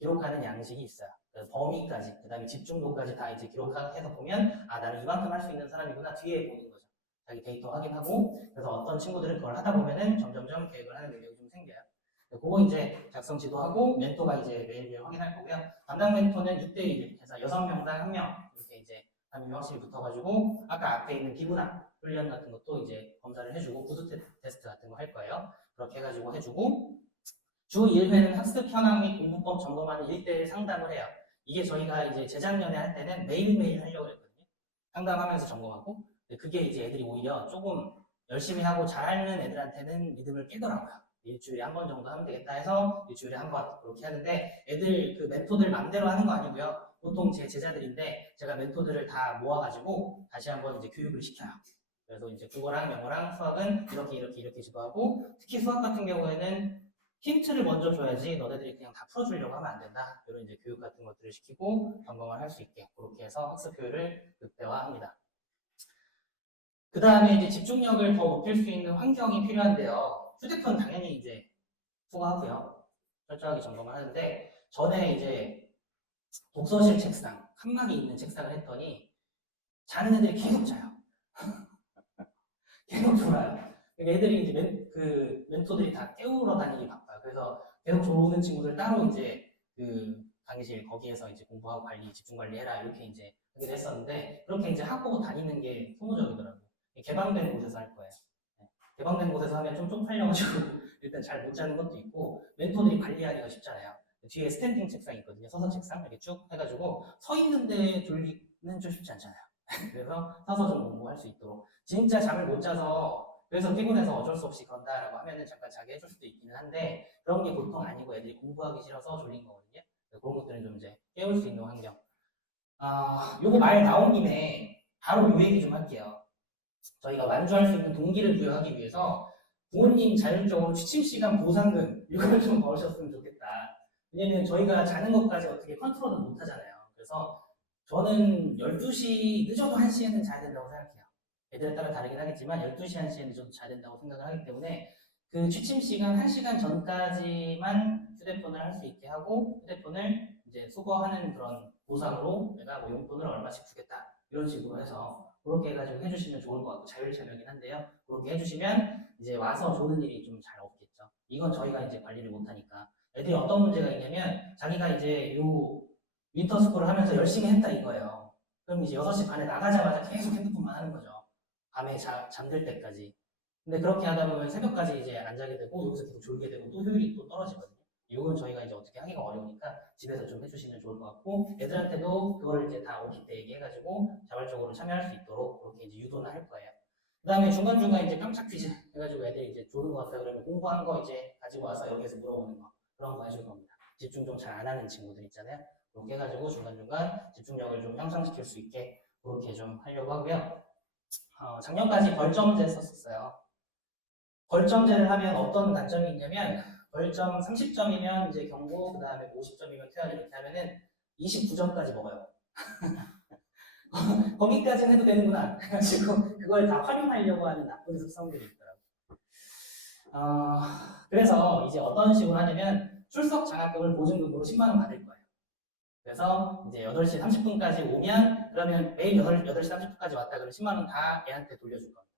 기록하는 양식이 있어요. 범위까지, 그 다음에 집중도까지 다 이제 기록해서 보면 아 나는 이만큼 할 수 있는 사람이구나 뒤에 보는 거죠. 자기 데이터 확인하고. 그래서 어떤 친구들은 그걸 하다 보면은 점점점 계획을 하는 능력이 좀 생겨요. 그거 이제 작성 지도하고 멘토가 이제 매일매일 확인할 거고요. 담당 멘토는 6대1 해서 6명당 1명 이렇게 이제 한 명 확실히 붙어가지고 아까 앞에 있는 비문학 훈련 같은 것도 이제 검사를 해주고 구두 테스트 같은 거 할 거예요. 그렇게 해가지고 해주고 주 1회는 학습 현황 및 공부법 점검하는 1대1 상담을 해요. 이게 저희가 이제 재작년에 할 때는 매일매일 하려고 했거든요. 상담하면서 점검하고. 근데 그게 이제 애들이 오히려 조금 열심히 하고 잘하는 애들한테는 리듬을 깨더라고요. 일주일에 한 번 정도 하면 되겠다 해서 일주일에 한 번 그렇게 하는데 애들 그 멘토들 맘대로 하는 거 아니고요. 보통 제 제자들인데 제가 멘토들을 다 모아가지고 다시 한번 이제 교육을 시켜요. 그래서 이제 국어랑 영어랑 수학은 이렇게 지도하고 특히 수학 같은 경우에는 힌트를 먼저 줘야지 너네들이 그냥 다 풀어주려고 하면 안 된다. 이런 이제 교육 같은 것들을 시키고 점검을 할 수 있게 그렇게 해서 학습 효율을 극대화합니다. 그 다음에 이제 집중력을 더 높일 수 있는 환경이 필요한데요. 휴대폰 당연히 이제 수거하고요. 철저하게 점검을 하는데 전에 이제 독서실 책상, 칸막이 있는 책상을 했더니 자는 애들이 계속 자요. 계속 졸아요. 그러니까 애들이 이제 멘토들이 다 깨우러 다니기 바빠요. 그래서 계속 졸는 친구들 따로 이제 그 강의실 거기에서 이제 공부하고 집중 관리해라 이렇게 이제 하기도 했었는데 그렇게 이제 하고 다니는 게 소모적이더라고요. 개방된 곳에서 할 거예요. 네. 개방된 곳에서 하면 좀 쪽팔려가지고 일단 잘 못 자는 것도 있고 멘토들이 관리하기가 쉽잖아요. 뒤에 스탠딩 책상이 있거든요. 서서 책상 이렇게 쭉 해가지고 서 있는데 졸리는 좀 쉽지 않잖아요. 그래서 서서 좀 공부할 수 있도록 진짜 잠을 못 자서 그래서 피곤해서 어쩔 수 없이 그런다라고 하면은 잠깐 자게 해줄 수도 있기는 한데 그런 게 보통 아니고 애들이 공부하기 싫어서 졸린 거거든요. 그런 것들은 좀 이제 깨울 수 있는 환경. 요거 말 나온 김에 바로 요 얘기 좀 할게요. 저희가 완주할 수 있는 동기를 부여하기 위해서 부모님 자율적으로 취침 시간 보상금 이걸 좀 넣으셨으면 좋겠다. 왜냐면 저희가 자는 것까지 어떻게 컨트롤을 못 하잖아요. 그래서 저는 12시 늦어도 1시에는 자야 된다고 생각해요. 애들에 따라 다르긴 하겠지만 12시, 1시에 늦어도 자야 된다고 생각을 하기 때문에 그 취침 시간 1시간 전까지만 휴대폰을 할 수 있게 하고 휴대폰을 이제 수거하는 그런 보상으로 내가 뭐 용돈을 얼마씩 주겠다. 이런 식으로 해서 그렇게 해가지고 해주시면 좋을 것 같고 자율참여긴 한데요. 그렇게 해주시면 이제 와서 조는 일이 좀 잘 없겠죠. 이건 저희가 이제 관리를 못하니까 애들이 어떤 문제가 있냐면 자기가 이제 요 윈터스쿨을 하면서 열심히 했다 이거예요. 그럼 이제 6시 반에 나가자마자 계속 핸드폰만 하는 거죠. 밤에 잠들 때까지. 근데 그렇게 하다 보면 새벽까지 이제 안 자게 되고 여기서 계속 졸게 되고 또 효율이 또 떨어지거든요. 이건 저희가 이제 어떻게 하기가 어려우니까 집에서 좀 해주시면 좋을 것 같고 애들한테도 그거를 이제 다 OT 때 얘기해가지고 자발적으로 참여할 수 있도록 그렇게 이제 유도는 할 거예요. 그 다음에 중간중간 이제 깜짝 퀴즈 해가지고 애들이 이제 조는 거 같아요. 그러면 공부한 거 이제 가지고 와서 여기에서 물어보는 거 그런 거 해줄 겁니다. 집중 좀 잘 안 하는 친구들 있잖아요. 그렇게 해가지고 중간중간 집중력을 좀 향상시킬 수 있게 그렇게 좀 하려고 하고요. 작년까지 벌점제 썼었어요. 벌점제를 하면 어떤 단점이 있냐면 벌점 30점이면 이제 경고, 그 다음에 50점이면 퇴학 이렇게 하면은 29점까지 먹어요. 거기까지는 해도 되는구나. 그래가지고 그걸 다 활용하려고 하는 나쁜 습성들이 있더라고요. 그래서 이제 어떤 식으로 하냐면 출석 장학금을 보증금으로 10만 원 받을 거예요. 그래서 이제 8시 30분까지 오면 그러면 매일 8시 30분까지 왔다 그러면 10만 원 다 애한테 돌려줄 겁니다.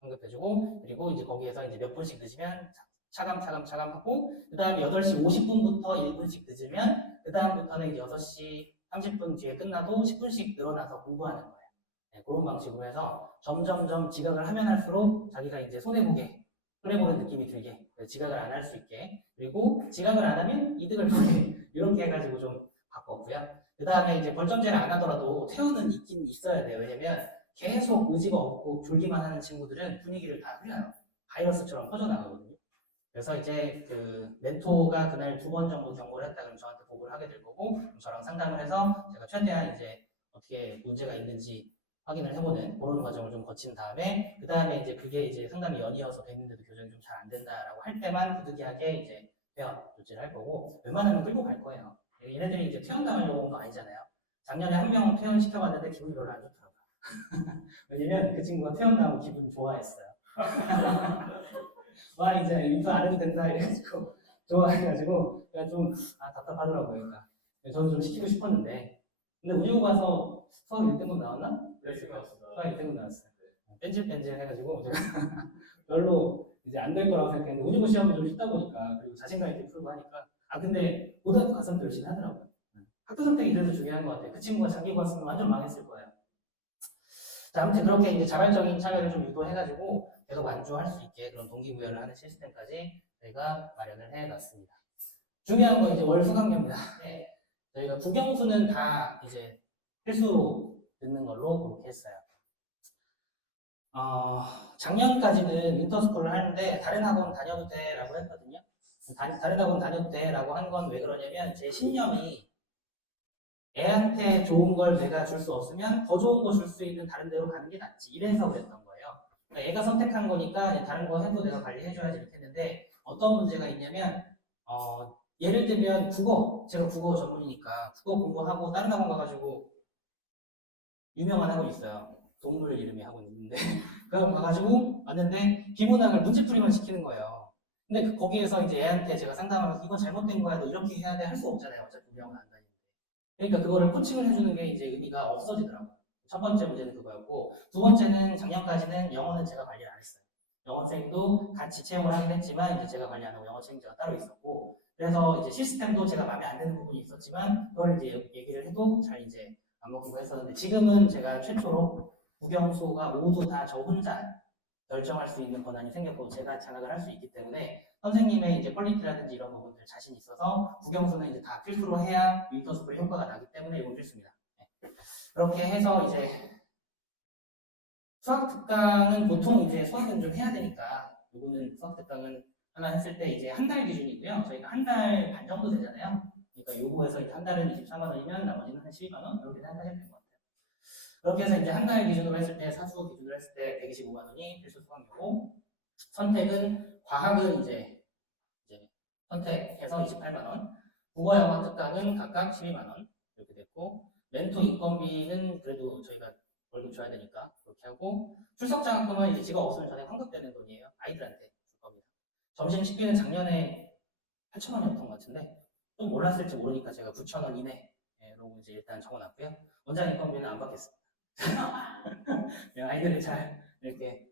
환급해주고 그리고 이제 거기에서 이제 몇 분씩 늦으면 차감 하고 그 다음에 8시 50분부터 1분씩 늦으면 그 다음부터는 이제 6시 30분 뒤에 끝나도 10분씩 늘어나서 공부하는 거예요. 네, 그런 방식으로 해서 점점점 지각을 하면 할수록 자기가 이제 손해보는 느낌이 들게 지각을 안 할 수 있게 그리고 지각을 안 하면 이득을 보게 이렇게 해가지고 좀 바꿨고요. 그 다음에 이제 벌점제를 안 하더라도 태우는 있긴 있어야 돼요. 왜냐면 계속 의지가 없고 졸기만 하는 친구들은 분위기를 다 흘려요. 바이러스처럼 퍼져나가거든요. 그래서 이제 그 멘토가 그날 2번 정도 경고를 했다 그러면 저한테 보고를 하게 될 거고 저랑 상담을 해서 제가 최대한 이제 어떻게 문제가 있는지 확인을 해보는 그런 과정을 좀 거친 다음에 그 다음에 이제 그게 이제 상담이 연이어서 됐는데도 교정이 좀 잘 안 된다라고 할 때만 부득이하게 이제 퇴원 조치를 할 거고 웬만하면 끌고 갈 거예요. 얘네들이 이제 퇴원당하려고 온 거 아니잖아요. 작년에 한 명 퇴원시켜봤는데 기분이 별로 안 좋더라고요. 왜냐면 그 친구가 퇴원당하고 기분 좋아했어요. 와 이제 인수 안 해도 된다 이래가지고 좋아해가지고 그냥 좀 답답하더라고요. 그러니까 저는 좀 시키고 싶었는데 근데 운이고 가서 수학 1등급 나왔나? 네, 생각났습니다. 수학 1등급 나왔어요. 뺀질뺀질 해가지고 제가 별로 이제 안 될 거라고 생각했는데 운이고 시험이 좀 쉽다 보니까 그리고 자신감 있게 풀고 하니까 근데 고등학교 가서는 또 열심히 하더라고요. 학교 선택이 그래도 중요한 것 같아요. 그 친구가 자기 갔으면 완전 망했을 거예요. 자, 아무튼 그렇게 이제 자발적인 참여를 좀 유도해가지고 계속 완주할 수 있게 그런 동기부여를 하는 시스템까지 저희가 마련을 해놨습니다. 중요한 건 이제 월수강료입니다. 네, 저희가 국영수는 다 이제 필수로 듣는 걸로 그렇게 했어요. 작년까지는 윈터스쿨을 하는데 다른 학원 다녀도 돼라고 했거든요. 다른 학원 다녀도 돼라고 한 건 왜 그러냐면 제 신념이 애한테 좋은 걸 내가 줄 수 없으면 더 좋은 거 줄 수 있는 다른 데로 가는 게 낫지. 이래서 그랬던 거예요. 그러니까 애가 선택한 거니까 다른 거 해도 내가 관리해줘야지 이렇게 했는데 어떤 문제가 있냐면 예를 들면 국어, 제가 국어 전문이니까 국어 공부하고 다른 학원 가가지고 유명한 학원 있어요. 동물 이름의 학원 있는데 그 학원 가가지고 왔는데 비문학을 문제풀이만 시키는 거예요. 근데 거기에서 이제 애한테 제가 상담하면서 이거 잘못된 거야, 너 이렇게 해야 돼 할 수 없잖아요. 어차피 우리 학원 안 다니는데. 그러니까 그거를 코칭을 해주는 게 이제 의미가 없어지더라고요. 첫 번째 문제는 그거였고, 두 번째는 작년까지는 영어는 제가 관리를 안 했어요. 영어생도 같이 채용을 하긴 했지만 이제 제가 관리 안 하고 영어 책임자가 따로 있었고, 그래서 이제 시스템도 제가 마음에 안 드는 부분이 있었지만 그걸 이제 얘기를 해도 잘 이제 안 먹히고 했었는데, 지금은 제가 최초로 국영수가 모두 다 저 혼자 결정할 수 있는 권한이 생겼고 제가 장악을 할 수 있기 때문에 선생님의 이제 퀄리티라든지 이런 부분들 자신 있어서 국영수는 이제 다 필수로 해야 윈터스쿨의 효과가 나기 때문에 이건 필수입니다. 네. 그렇게 해서 이제 수학 특강은 보통 이제 수학은 좀 해야 되니까 요거는 수학 특강은 하나 했을 때 이제 한 달 기준이고요. 저희가 한 달 반 정도 되잖아요. 그러니까 요거에서 이제 한 달은 24만 원이면 나머지는 한 12만 원 이렇게 생각하시면 될 것 같아요. 그렇게 해서 이제 한 달 기준으로 했을 때 사수 기준으로 했을 때 125만 원이 필수 수강료고 선택은 과학은 이제 선택해서 28만 원, 국어 영어 특강은 각각 12만 원 이렇게 됐고 멘토 인건비는 그래도 저희가 월급 줘야 되니까 그렇게 하고 출석 장학금은 이제 직업 없으면 전에 환급되는 돈이에요. 아이들한테 줄 겁니다. 점심 식비는 작년에 8천 원이었던 것 같은데 좀 올랐을지 모르니까 제가 9천 원 이내로 이제 일단 적어놨고요. 원장 인건비는 안 받겠습니다. 그냥 아이들을 잘 이렇게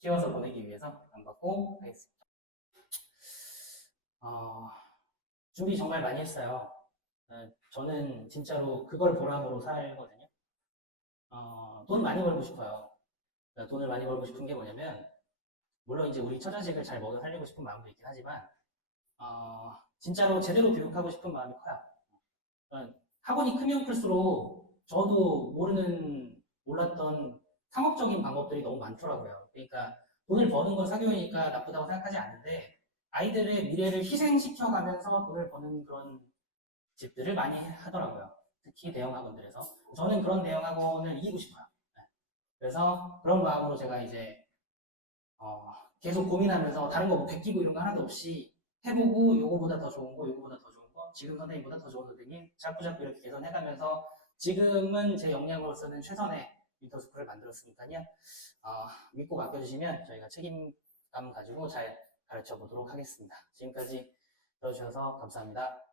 키워서 보내기 위해서 안 받고 하겠습니다. 준비 정말 많이 했어요. 저는 진짜로 그걸 보람으로 살거든요. 돈 많이 벌고 싶어요. 그러니까 돈을 많이 벌고 싶은 게 뭐냐면, 물론 이제 우리 처자식을 잘 먹여 살리고 싶은 마음도 있긴 하지만, 진짜로 제대로 교육하고 싶은 마음이 커요. 그러니까 학원이 크면 클수록 저도 몰랐던 상업적인 방법들이 너무 많더라고요. 그러니까 돈을 버는 건 사교육이니까 나쁘다고 생각하지 않는데, 아이들의 미래를 희생시켜가면서 돈을 버는 그런 집들을 많이 하더라고요. 특히 대형 학원들에서. 저는 그런 대형 학원을 이기고 싶어요. 네. 그래서 그런 마음으로 제가 이제 계속 고민하면서 다른 거 뭐 베끼고 이런 거 하나도 없이 해보고 요거보다 더 좋은 거, 요거보다 더 좋은 거, 지금 선생님보다 더 좋은 선생님 자꾸 이렇게 개선해가면서 지금은 제 역량으로서는 최선의 윈터스쿨을 만들었으니까요. 믿고 맡겨주시면 저희가 책임감 가지고 잘 가르쳐 보도록 하겠습니다. 지금까지 들어주셔서 감사합니다.